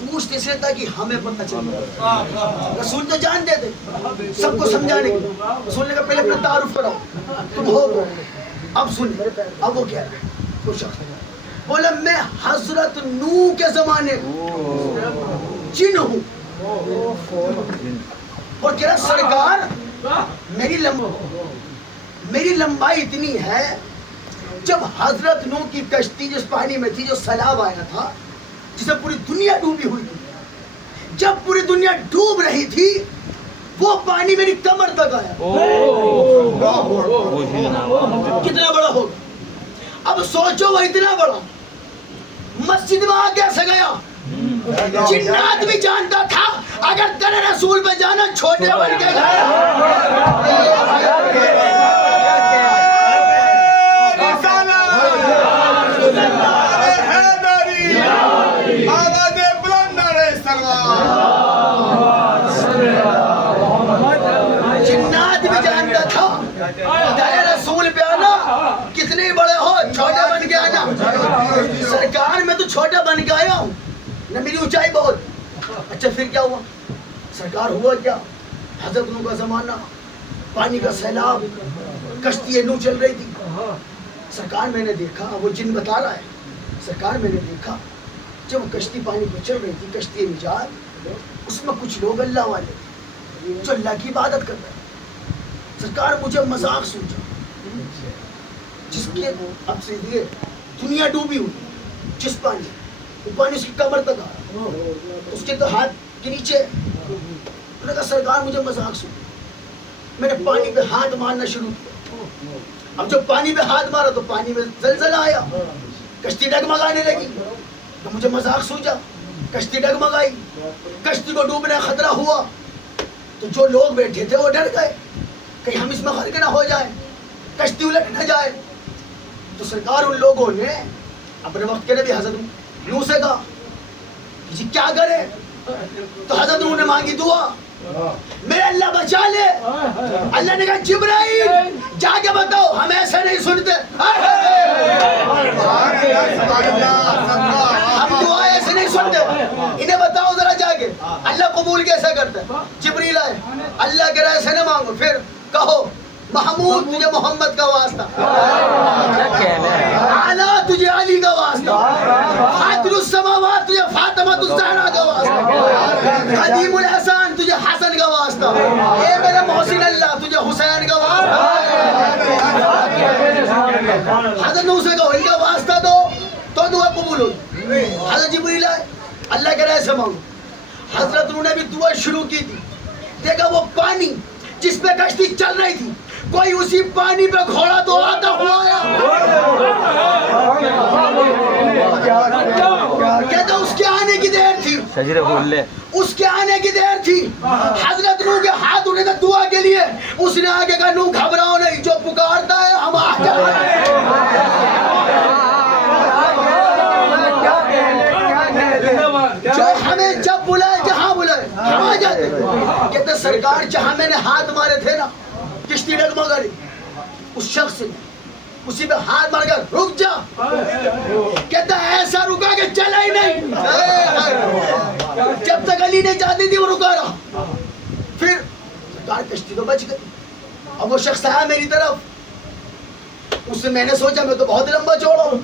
پوچھتے اس لیے تاکہ ہمیں پتہ چلے. رسول تو جانتے تھے سب کو سمجھانے کے, رسول نے کہا پہلے اپنا تعارف کراؤ, تم ہو. اب سن, اب وہ کہہ رہا ہے, وہ شخص بولا میں حضرت نوح کے زمانے جن ہوں, اور کہہ رہا سرکار میری لمبائی اتنی ہے, جب حضرت نوح کی کشتی جس پانی میں تھی, جو سیلاب آیا تھا جسے پوری دنیا ڈوبی ہوئی تھی, جب پوری دنیا ڈوب رہی تھی وہ پانی میری کمر تک آیا. کتنا بڑا ہوگا. اب سوچو وہ اتنا بڑا مسجد میں آ کیسے گیا. جنات بھی جانتا تھا اگر تیرے رسول پہ جانا چھوٹے بن کے جنات بھی جانتا تھا تیرے رسول پہ آنا کتنے بڑے ہو چھوٹے بن کے آنا. سرکار میں تو چھوٹا بن کے آیا ہوں نہ, میری اونچائی بہت. اچھا پھر کیا ہوا سرکار, ہوا کیا. حضرت نوح کا زمانہ, پانی کا سیلاب, کشتی نوح چل رہی تھی, سرکار میں نے دیکھا، وہ جن بتا رہا ہے، سرکار میں نے دیکھا جب وہ کشتی پانی پہ چل رہی تھی، کشتی نجات، اس میں کچھ لوگ اللہ والے تھے جو اللہ کی عبادت کر رہے. سرکار مجھے مذاق سوچا، جس کے اب سے دیے دنیا ڈوبی ہوئی، جس پانی وہ پانی اس کی کمر تک آ رہا، اس کے تو ہاتھ کے نیچے. انہوں نے کہا سرکار مجھے مذاق سوچا. میں نے پانی پہ ہاتھ مارنا شروع کیا. اب جب پانی پہ ہاتھ مارا تو پانی میں زلزلہ آیا، کشتی ڈگمگانے لگی. تو مجھے مذاق سوچا، کشتی ڈگمگائی، کشتی کو ڈوبنے کا خطرہ ہوا. تو جو لوگ بیٹھے تھے وہ ڈر گئے کہیں ہم اس میں غرق نہ ہو جائیں، کشتی الٹ نہ جائے. تو سرکار ان لوگوں نے اپنے وقت کے نبی حضرت نوح سے کہا جی کیا کرے؟ تو حضرت نوح نے مانگی دعا، میرے اللہ بچا لے. اللہ نے کہا جبرائیل جا کے بتاؤ ہم ایسے نہیں سنتے، ہم دعا ایسے نہیں سنتے، انہیں بتاؤ ذرا جا کے اللہ قبول کیسے کرتا ہے. جبریل آئے، اللہ کے رائے سے نہ مانگو، پھر کہو محمود تجھے محمد کا واسطہ، اعلیٰ تجھے علی کا واسطہ، فاطر السماوات تجھے فاطمہ الزہرا کا واسطہ، قدیم الاحسان تجھے حسن کا واسطہ، اے میرے محسن اللہ تجھے حسین کا واسطہ. حضرت نوح سے کہو ان کا واسطہ دو تو دعا قبول ہوگی. حضرت جبریل آئے، اللہ کے رائے سے مانگو. حضرت نوح نے بھی دعا شروع کی تھی. دیکھا وہ پانی جس پہ کشتی چل رہی تھی، کوئی اسی پانی پہ گھوڑا تو آتا ہوا آیا. کہتا اس کے آنے کی دیر تھی، اس کے آنے کی دیر تھی. حضرت نوح کے ہاتھ اٹھے تھے دعا کے لیے. اس نے آگے کہا نوح گھبراؤ نہیں، جو پکارتا ہے ہم آ جائیں. جو ہمیں جب بلائے جہاں بلائے ہم آ جاتے. کہتے سرکار جہاں میں نے ہاتھ مارے تھے نا کشتی ڈگمگائی، اس شخص نے اسی پہ ہاتھ مار کر رک جا. کہتا ایسا رکا کہ چلا ہی نہیں، جب تک علی نے جاتی تھی وہ رکا رہا. پھر سرکار کشتی تو بچ گئی. اب وہ شخص آیا میری طرف، اس سے میں نے سوچا میں تو بہت لمبا چوڑا ہوں،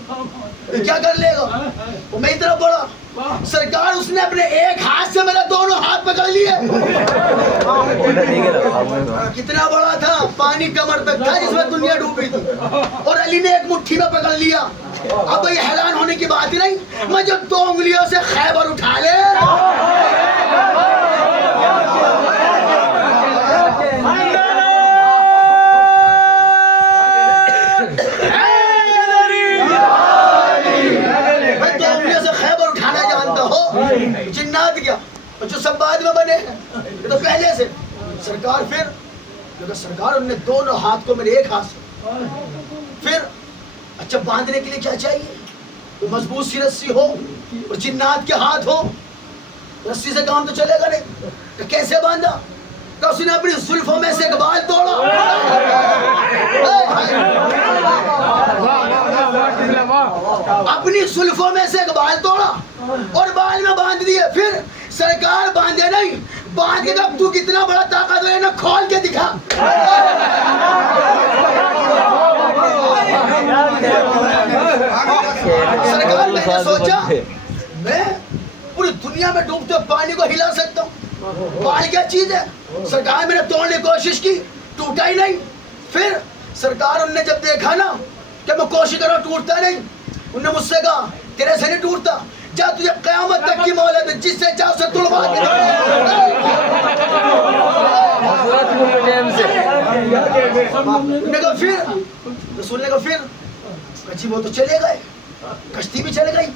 کیا کر لے گا. وہ میری طرف بڑھا، سرکار اس نے اپنے ایک ہاتھ سے میرے دونوں ہاتھ پکڑ لیے. کتنا بڑا تھا، پانی کمر تک تھا جس میں دنیا ڈوبی تھی، اور علی نے ایک مٹھی میں پکڑ لیا. اب یہ حیران ہونے کی بات ہی نہیں، میں جو 2 انگلیوں سے خیبر اٹھا لے. جنات کیا جو سب بعد میں بنے ہیں، یہ تو پہلے سے. سرکار پھر سرکار ان نے دونوں ہاتھ کو میرے ایک ہاتھ سے. پھر اچھا باندھنے کے لیے کیا چاہیے؟ تو مضبوط سی رسی ہو اور جنات کے ہاتھ ہو. رسی سے کام تو چلے گا نہیں. تو کیسے باندھا؟ تو اس نے اپنی زلفوں میں سے ایک بال توڑا. اپنی زلفوں میں سے ایک بال توڑا اور بال میں باندھ دیے. پھر سرکار باندھے نہیں، باندھ کے تو کتنا بڑا طاقت ہے نا کھول کے دکھا. سرکار میں نے سوچا میں پوری دنیا میں ڈوبتے پانی کو ہلا سکتا ہوں، بال کیا چیز ہے. سرکار میں نے توڑنے کی کوشش کی، ٹوٹا ہی نہیں. پھر سرکار ان نے جب دیکھا نا کہ میں کوشش کر رہا ہوں ٹوٹتا نہیں، انہوں نے مجھ سے کہا تیرے سے نہیں ٹوٹتا، جا تجھے قیامت تک کی مہلت ہے، جس سے چاہو اسے تڑوا کے پھر رسول نے کہا پھر کچھی وہ تو چلے گئے، کشتی بھی چلے گئی،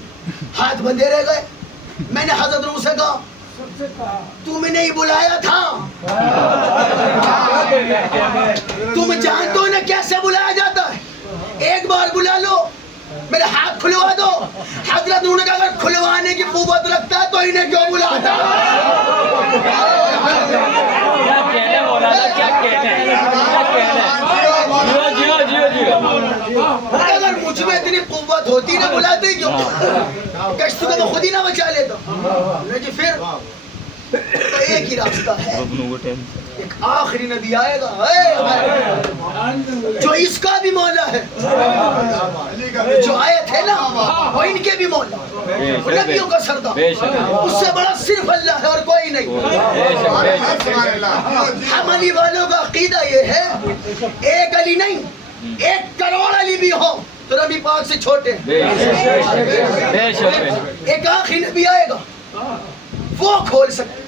ہاتھ بندھے رہ گئے. میں نے حضرت نوح سے کہا تم نے ہی بلایا تھا، تم جانتے ہو نا کیسے بلایا جاتا ہے، ایک بار بلا لو، میرے ہاتھ کھلوا دو. حضرت نوح نے کہا اگر کھلوانے کی قوت رکھتا ہے تو انہیں کیوں بلاتا؟ اگر مجھ میں اتنی قوت ہوتی نہ بلاتے کیوں؟ کشتی کو میں خود ہی نہ بچا لیتا. جی پھر تو ایک ہی راستہ ہے, ایک آخری نبی آئے گا جو اس کا بھی مولا ہے, جو آئے تھے نا وہ ان کے بھی مولا, وہ نبیوں کا سردار, اس سے بڑا صرف اللہ ہے اور کوئی نہیں. ہم علی والوں کا عقیدہ یہ ہے ایک علی نہیں 1 کروڑ علی بھی ہو تو نبی پاک سے چھوٹے. ایک آخری نبی آئے گا وہ کھول سکتے.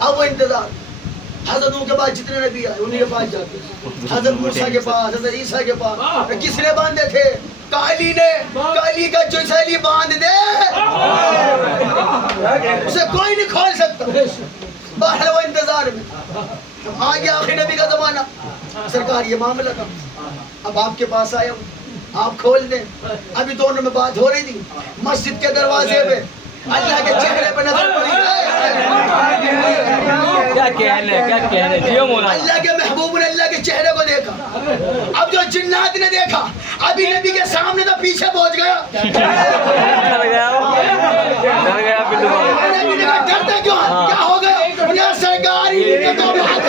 اب وہ انتظار, حضرت نوح کے بعد جتنے نبی آئے انہیں کے پاس جاتے, حضرت موسیٰ کے پاس, حضرت عیسیٰ کے پاس. کس نے باندھے تھے؟ کالی نے. کالی کا جو سیلی باندھ دے اسے کوئی نہیں کھول سکتا. باہر وہ انتظار میں. آ گیا آخری نبی کا زمانہ, سرکار یہ معاملہ تھا, اب آپ کے پاس آیا ہوں, آپ کھول دیں. ابھی دونوں میں بات ہو رہی تھی مسجد کے دروازے پہ, اللہ کے چہرے پہ نظر پڑی. کیا کہنے جیو مولا, اللہ کے محبوب نے اللہ کے چہرے کو دیکھا. اب جو جنات نے دیکھا ابھی نبی کے سامنے تو پیچھے پہنچ گیا. ڈر گیا پنڈو بابا. نبی نے کہا ڈرتے کیوں, کیا ہو گیا؟ انہیں سرکار ہی نہیں تو بات ہے.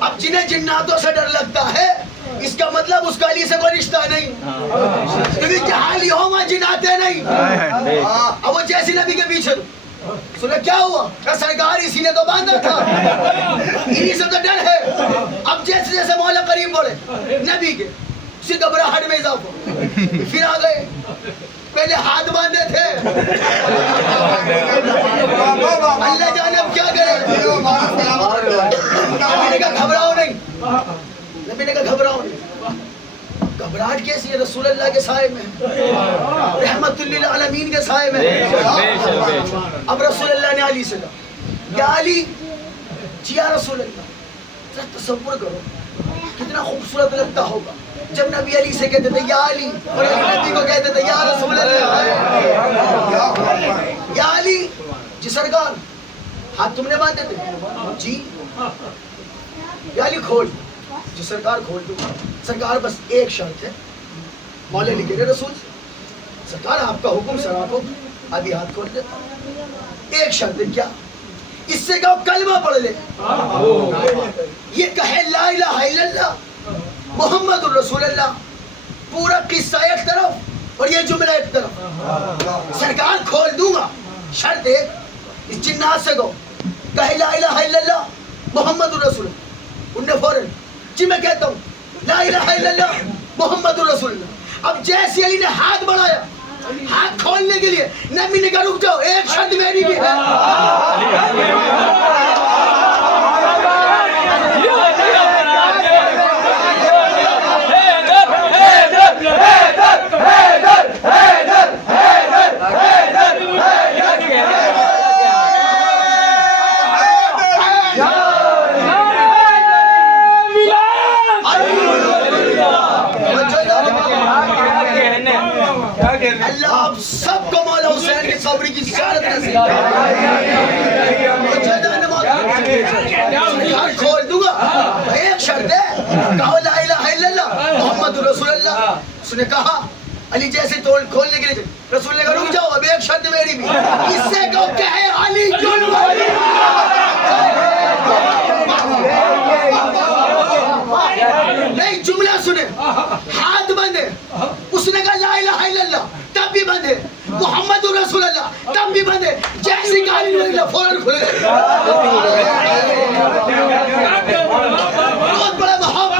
اب جنہیں جناتوں سے ڈر لگتا ہے اس کا مطلب اس کا علی سے کوئی رشتہ نہیں, کیونکہ جہاں علی ہو وہاں جناتے نہیں. اب وہ جیسی نبی کے پیچھے سنے کیا ہوا, سرکار اسی نے تو باندھا تھا, انہی سے تو ڈر ہے. اب جیسے جیسے مولا قریب بڑھے نبی کے اسی گھبراہٹ میں اضافہ, پھر آ گئے. پہلے ہاتھ باندھے تھے, اللہ جانے اب کیا کرے. نبی نے کہا گھبراؤ نہیں, نبی نے کہا گھبراؤ نہیں. گھبراہٹ کیسی ہے؟ رسول اللہ کے سائے میں, رحمت للعالمین کے سائے میں. اب رسول اللہ نے علی سے کہا یا علی, جی یا رسول اللہ. ذرا تصور کرو کتنا خوبصورت لگتا ہوگا جب نبی علی سے کہتے تھے یا علی, اور علی نبی کو کہتے تھے یا رسول اللہ. یا علی, جی سرکار ہاتھ تم نے باندھے تھے؟ جی. یا علی کھول. جی سرکار کھول دوں. سرکار بس ایک شرط ہے. مولے لکھے رہے رسول سے, سرکار آپ کا حکم سرا کو ابھی ہاتھ کھول دیتا. ایک شرط ہے. کیا؟ اس سے کہو کلمہ پڑھ لے, یہ کہے لا الہ الا اللہ محمد الرسول اللہ. پورا قصہ ایک طرف اور یہ جملہ ایک طرف. سرکار کھول دوں گا, شرط ایک, اس جنات سے کہو کہے لا الہ الا اللہ محمد الرسول اللہ. انہوں نے فوراً جی میں کہتا ہوں لا الہ الا اللہ محمد الرسول اللہ. اب جیسے علی نے ہاتھ بڑھایا ہاتھ کھولنے کے لیے, نبی نے کہا رک جاؤ, ایک شرط میری بھی ہے. اللہ آپ سب کو مولا حسین کی صبری کی زیارت نصیب کھول دوں گا. ایک شرط ہے, کہو لا الہ الا اللہ محمد رسول اللہ. اس نے کہا علی جیسے کھولنے کے لیے, رسول نے کہا رک جاؤ, اب ایک شرط میری بھی, اس سے کہو کہے علی جل ولی. نہیں جملہ سنے, ہاتھ بندے. اس نے کہا لا الہ الا اللہ تب بھی بندے, محمد رسول اللہ تب بھی بندے. جیسی گالی نہیں فوراً کھل گئے. بہت بڑا محمد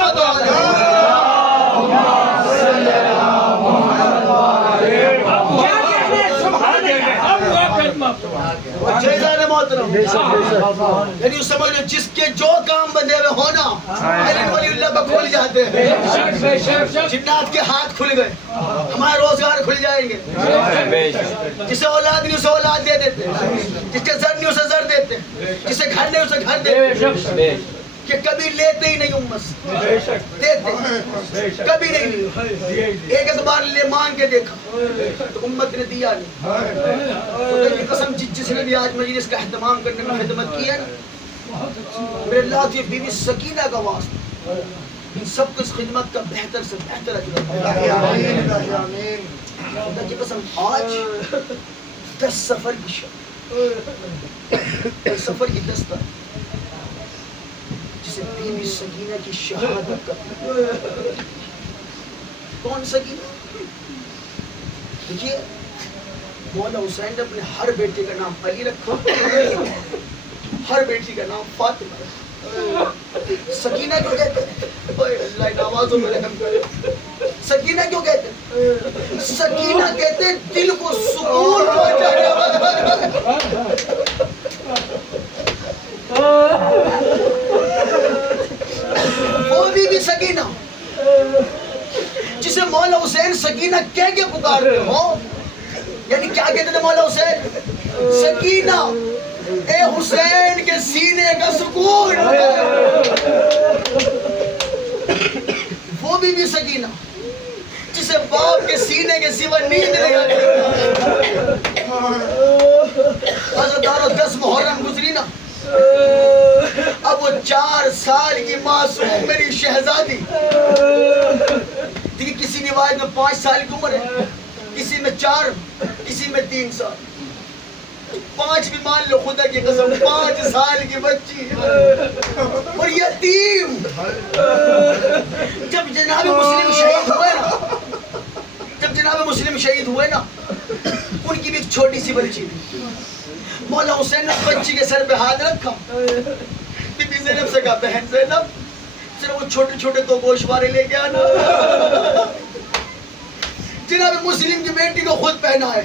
یعنی سمجھ لو جس کے جو کام بندے ہوئے ہونا علی ولی اللہ کو کھول جاتے جنات کے ہاتھ کھل گئے، ہمارے روزگار کھل جائیں گے. جسے اولاد نہیں اسے اولاد دے دیتے، جس کے زر نہیں اسے زر دیتے، جسے گھر نہیں اسے گھر دیتے. کہ کبھی لیتے ہی نہیں امت سے، دیتے کبھی نہیں. ایک اعتبار لے مانگ کے دیکھا تو امت نے دیا نہیں. خدا کی قسم جس نے بھی آج مجلس کا اہتمام کرنے میں خدمت کی ہے نا، میرے اللہ کی بیوی سکینہ کا واسطہ ان سب کو اس خدمت کا بہتر سے بہتر اجر. خدا کی قسم آج 10 سفر کی سفر کی 10 تاریخ جسے بیوی سکینہ کی شہادت کا. کون سکینہ؟ دیکھیے مولا حسین نے اپنے ہر بیٹے کا نام علی رکھا، ہر بیٹی کا نام فاطمہ رکھا. سکینہ کیوں کہتے ہیں؟ اللہ ان آوازوں میں رحم کرے. سکینہ کیوں کہتے ہیں؟ سکینہ کہتے ہیں دل کو سکون پہنچانے والا. وہ بھی سکینہ جسے مولا حسین سکینہ کہہ کے پکارتے ہو. یعنی کیا کہتے تھے مولا حسین؟ سکینہ اے حسین کے سینے کا سکون. وہ بھی سکینہ جسے باپ کے سینے کے سوا نیند نہیں آتی. حضرت 10 محرم گزری نا، اب وہ 4 سال کی معصوم میری شہزادی. دیکھیں کسی روایت میں 5 سال کی عمر ہے، کسی میں 4، کسی میں 3 سال. 5 بھی مان لو، خدا کی قسم 5 سال کی بچی اور یتیم. جب جناب مسلم شہید ہوئے نا، ان کی بھی ایک چھوٹی سی بچی تھی. مولا حسین نے بچی کے سر پہ ہاتھ رکھا. بی بی زینب سے کہا بہن زینب صرف وہ چھوٹے چھوٹے 2 گوشوارے لے کے آنا. جناب مسلم کی بیٹی کو خود پہنا ہے.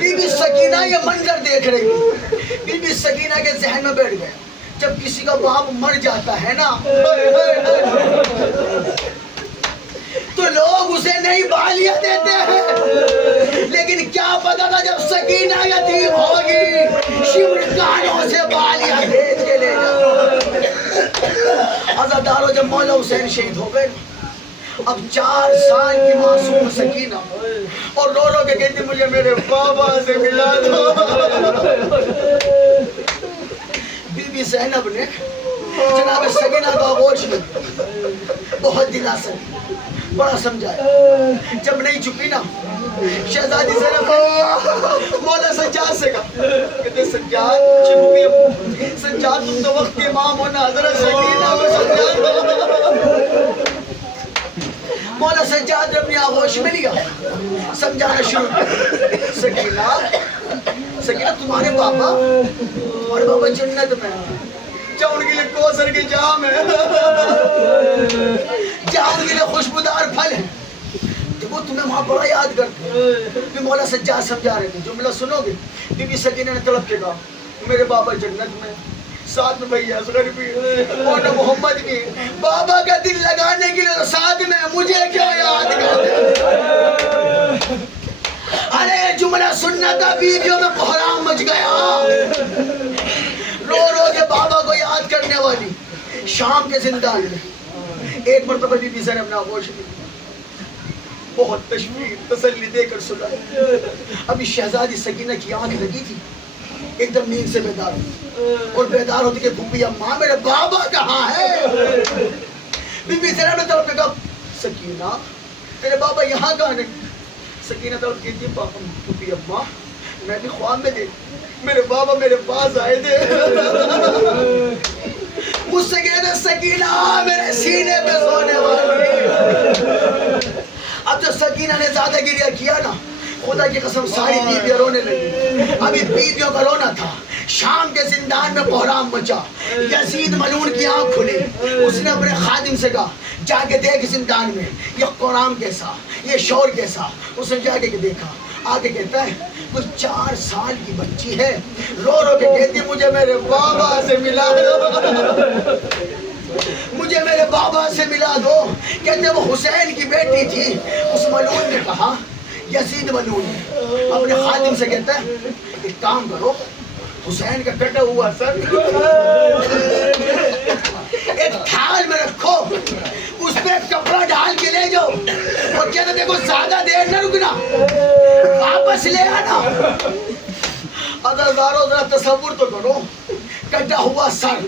بی بی سکینہ یہ منظر دیکھ رہی ہے. بی بی سکینہ کے ذہن میں بیٹھ گیا جب کسی کا باپ مر جاتا ہے نا تو لوگ اسے نہیں بالیاں دیتے ہیں، لیکن کیا پتا تھا جب سکینہ یتیم ہوگی شمرکانوں سے بالیاں بھیج کے لے جاتا. عزادارو جب مولا حسین شہید ہو گئے، اب 4 سال کی معصوم سکینہ اور رو رو کے کہتی مجھے میرے بابا سے ملا دو. بی بی زینب نے جناب سکینہ کا آغوش میں بہت دلاسا دی، بڑا سمجھایا. جب نہیں چکی نا، شہزادی زینب مولا سجاد سے کہا کہتے سجاد سجاد تم تو وقت کے امام ہونا، حضرت سکینہ کو سمجھا. مولا سجاد نے اپنی آغوش میں لیا، سمجھانا شروع کیا. سکینہ تمہارے بابا جنت میں، جہاں ان کے لیے کوثر کے جام ہے، جہاں ان کے لیے خوشبودار پھل ہے، تو وہ تمہیں وہاں بڑا یاد کرتے ہیں. مولا سجاد سمجھا رہے تھے. جملہ سنو گے. بی بی سکینہ نے تڑپ کے کہا میرے بابا جنت میں، ساتھ میں بھائی اصغر بھی اور محمد بھی. بابا کا دل لگانے کے لیے ساتھ میں مجھے کیوں یاد کرتے؟ ارے جملہ سننا تھا، بیویوں میں بحران مچ گیا. رو رو کے بابا کو یاد کرنے والی شام کے زندان میں ایک مرتبہ بی بی زینب نے آغوش کی، بہت تشویر تسلی دے کر سنا. ابھی شہزادی سکینہ کی آنکھ لگی تھی، ایک دم نیند سے بیدار ہوئی اور بیدار ہوتی کہ پھپھی اماں میرے بابا کہاں ہے؟ بی بی زینب نے طرف کہا سکینہ تیرے بابا یہاں کہاں نہیں؟ سکینہ طرف کہتی پھپھی اماں میں بھی خواب میں دیکھ میرے بابا میرے پاس آئے تھے، مجھ سے کہتے سکینہ میرے سینے پہ سونے والی. اب جب سکینہ نے زیادہ گریہ کیا نا، خدا کی قسم ساری بیویاں رونے لگی. ابھی بیویوں کا رونا تھا. شام کے زندان میں بحران مچا. یزید ملعون کی آنکھ کھلی. اس نے اپنے خادم سے کہا جا کے دیکھ زندان میں یہ قرآن کیسا، یہ شور کیسا. اس نے جا کے دیکھا. آگے کہتا ہے کچھ 4 سال کی بچی ہے، رو رو کے کہتی مجھے میرے بابا سے ملا دو، مجھے میرے بابا سے ملا دو. کہتے وہ حسین کی بیٹی تھی. اس ملعون نے کہا, یزید ملعون اپنے خادم سے کہتا ہے ایک کام کرو, حسین کا کٹا ہوا سر ایک تھال میں رکھو, اس پہ کپڑا ڈال کے لے جاؤ, اور کہتے دیکھو زیادہ دیر نہ رکنا, واپس لے آنا. عزیزارو ذرا تصور تو کرو, کٹا ہوا سر,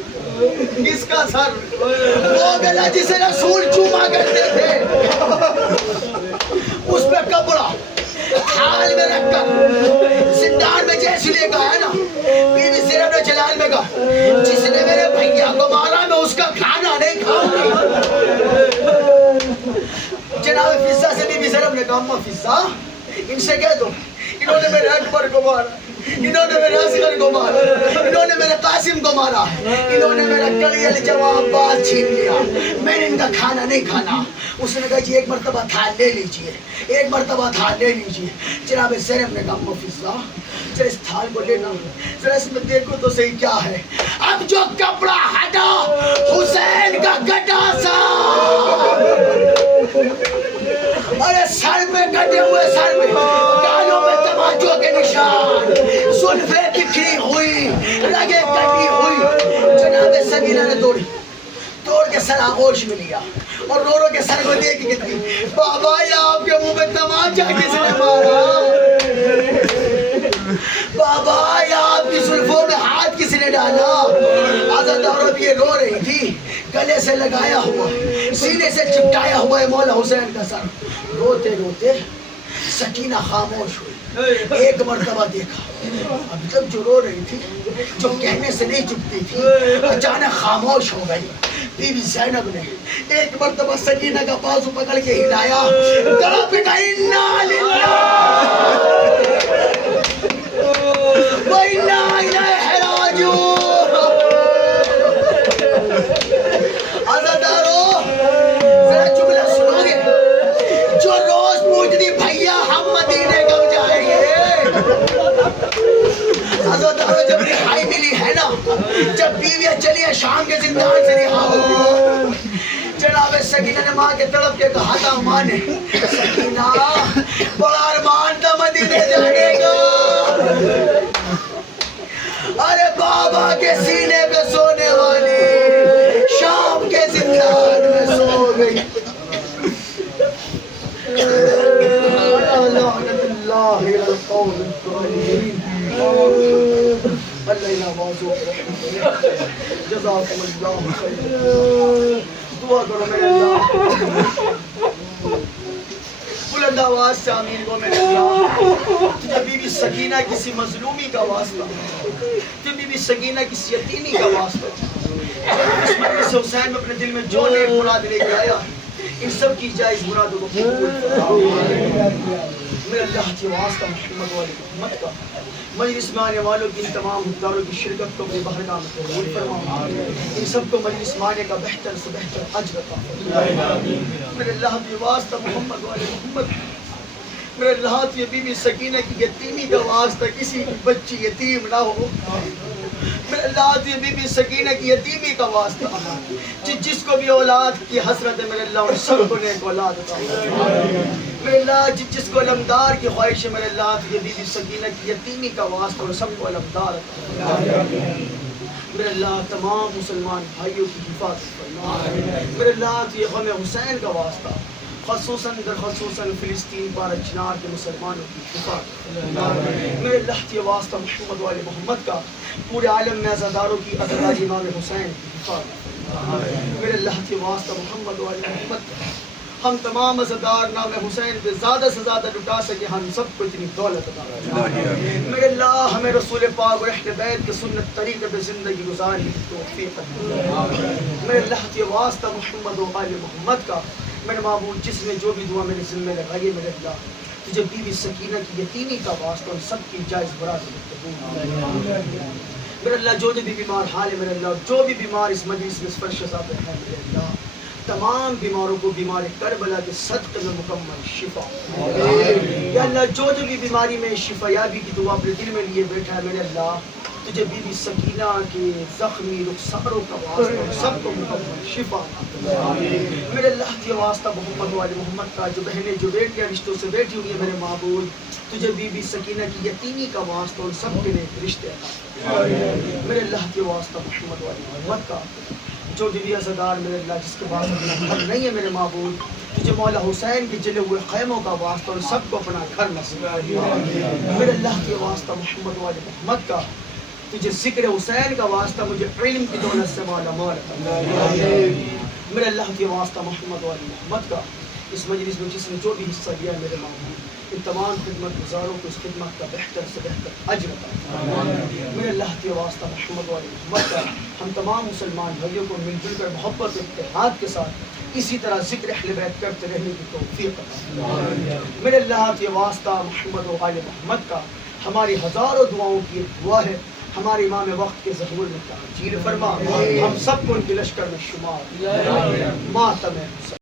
کس کا سر؟ وہ گلا جسے رسول چوما کرتے تھے, اس پہ کپڑا تھال میں رکھ کر زندان میں جیسے لے کے آیا نا, بی بی زینب نے جلال میں کہا جس نے میرے بھیا کو مارا میں اس کا کھانا نہیں کھاؤں گی. جناب فضہ سے بی بی زینب نے کہا اما فضہ ان سے کہہ دو انہوں نے میرے اکبر کو مارا, انہوں نے میرے اصغر کو مارا, انہوں نے میرے قاسم کو مارا, انہوں نے میرا کڑی الجواب بات چھین لیا, میں نے ان کا کھانا نہیں کھانا. اس نے کہا جی ایک مرتبہ تھال لے لیجئے, ایک مرتبہ تھال لے لیجئے. جناب زینب نے کہا اما فضہ ذرا اس تھال کو لینا, ذرا اس میں دیکھو تو صحیح کیا ہے. اب جو کپڑا ہٹا حسین کا گٹا سا, ارے سر پہ کٹے ہوئے, سر پہ گالوں میں تماچوں کے نشان, زلفیں بکھری ہوئی, رگیں کٹی ہوئی. جناب سکینہ نے توڑ کے سر آغوش میں لیا اور رو رو کے سر کو دیکھ کے کہتی بابا یہ آپ کے منہ میں تماچا کس نے مارا, بابا یہ آپ کی زلفوں میں ہاتھ کس نے ڈالا. عزاداروں بھی یہ رو رہی تھی, گلے سے لگایا ہوا, سینے سے چپٹایا ہوا ہے مولا حسین کا سر. روتے روتے سکینہ خاموش ہوئی. ایک مرتبہ دیکھا, ابھی تک جو رو رہی تھی, جو کہنے سے نہیں چپتی تھی, اچانک خاموش ہو گئی. بی بی زینب نے ایک مرتبہ سکینہ کا بازو پکڑ کے ہلایا, گلا پہ کہا انا للہ و انا الیہ راجعون. عزادارو ذرا جملہ سنو گے, جو روز پوچھتی بھیا ہم مدینے کب جائیں گے. عزادارو جب رہائی ملی ہے نا, جب بیویاں چلی ہیں شام کے زندان سے رہا ہو, جناب سکینہ نے ماں کے طرف کے کہا تھا ماں نے سکینہ بڑا ارمان تھا مدینے جانے کا. ارے بابا کے سینے پہ سونے والی شام کے زندان میں سو گئی. لعنت اللہ علی القوم الظالمین. اللہ نوازو, جزاکم اللہ خیر. دعا کرو میرے اللہ, بلند آواز سے آمین کو میرے اللہ. جب بی بی سکینہ کسی مظلومی کا واسطہ, جب بی بی سکینہ کسی یتیمی کا واسطہ, جب اس مجلس سے حسین میں اپنے دل میں جو نیک مراد لے کے آیا, ان سب کی جائز مرادوں کو قبول فرما. میرے اللہ کی واسطہ محمد والی محمد کا مجلس میں آنے والوں کی ان تمام حقداروں کی شرکت کو اپنی بارگاہ میں قبول فرما. ان سب کو مجلس میں آنے کا بہتر سے بہتر اجر عطا فرما. میرے اللہ کی واسطہ محمد والے محمد, میرے اللہ کی بی بی سکینہ کی یتیمی کا واسطہ کسی بچی یتیم نہ ہو. میرے اللہ کی بی بی سکینہ کی یتیمی کا واسطہ جس کو بھی اولاد کی حسرت ہے, میرے اللہ ان سب کو نیک اولاد عطا فرما. میرے اللہ جس کو علمدار کی خواہش ہے, میرے اللہ کی بی بی سکینہ کی یتیمی کا واسطہ اور سب کو علمدار عطا فرما. میرے اللہ تمام مسلمان بھائیوں کی حفاظت فرما. میرے اللہ کی غم حسین کا واسطہ خصوصاً فلسطین پارا چنار کے مسلمانوں کی حفاظت. میرے اللہ کی واسطہ محمد والے محمد کا پورے عالم میں عزاداروں کی عزادار امام حسین کی حفاظت. میرے اللہ کی واسطہ محمد والے محمد کا ہم تمام عزادار نام حسین پہ زیادہ سے زیادہ لٹا سکے, ہم سب کو اتنی دولت عطا فرما. میرے اللہ ہمیں رسول پاک اور اہل بیت کے سنت طریقے پہ زندگی گزارنے کی توفیق عطا. میرے اللہ کے واسطہ محمد و آل محمد کا میرے معبود جس نے جو بھی دعا میرے ذمہ لگائی, میرے اللہ تجھے بی بی سکینہ کی یتیمی کا واسطہ ان سب کی جائز مراد قبول. میرے اللہ جو بھی بیمار حال ہے, میرے اللہ جو بھی بیمار اس مجلس میں اس فرش ذات ہے, میرے اللہ تمام بیماروں کو بیمار کربلا کے صدقے میں مکمل شفا. یا اللہ جو بھی بیماری میں شفا یابی کی دعا اپنے دل میں لیے بیٹھا ہے, میرے اللہ تجھے بی بی سکینہ کے زخمی رخساروں کا واسطہ سب کو مکمل شفا میرے اللہ کے واسطہ محمد والے محمد کا جو بہنیں جو بیٹیاں رشتوں سے بیٹھی ہوئی ہیں میرے معبود تجھے بی بی سکینہ کی یتیمی کا واسطہ ان سب کے لیے رشتے میرے اللہ کے واسطہ محمد والے محمد کا جو بیوی عزادار میرے اللہ جس کے پاس اپنا گھر نہیں ہے میرے معبود تجھے مولا حسین کے جلے ہوئے خیموں کا واسطہ اور سب کو اپنا گھر نصیب میرے اللہ کے واسطہ محمد والے محمد کا تجھے ذکر حسین کا واسطہ مجھے علم کی دولت سے مولا مولا میرے اللہ کے واسطہ محمد والے محمد کا اس مجلس میں جس نے جو بھی حصہ لیا میرے معبود ان تمام خدمت گزاروں کو اس خدمت کا بہتر سے بہتر اجر عطا میرے اللہ کے واسطہ محمد والے محمد کا ہم تمام مسلمان بھائیوں کو مل جل کر محبت و اتحاد کے ساتھ اسی طرح ذکر اہل بیت کرتے رہنے کی توفیق عطا میرے اللہ کے واسطہ محمد والے محمد کا ہماری ہزاروں دعاؤں کی ایک دعا ہے ہمارے امام وقت کے ظہور میں تعجیل فرما ہم سب کو ان کے لشکر میں شمار ماتم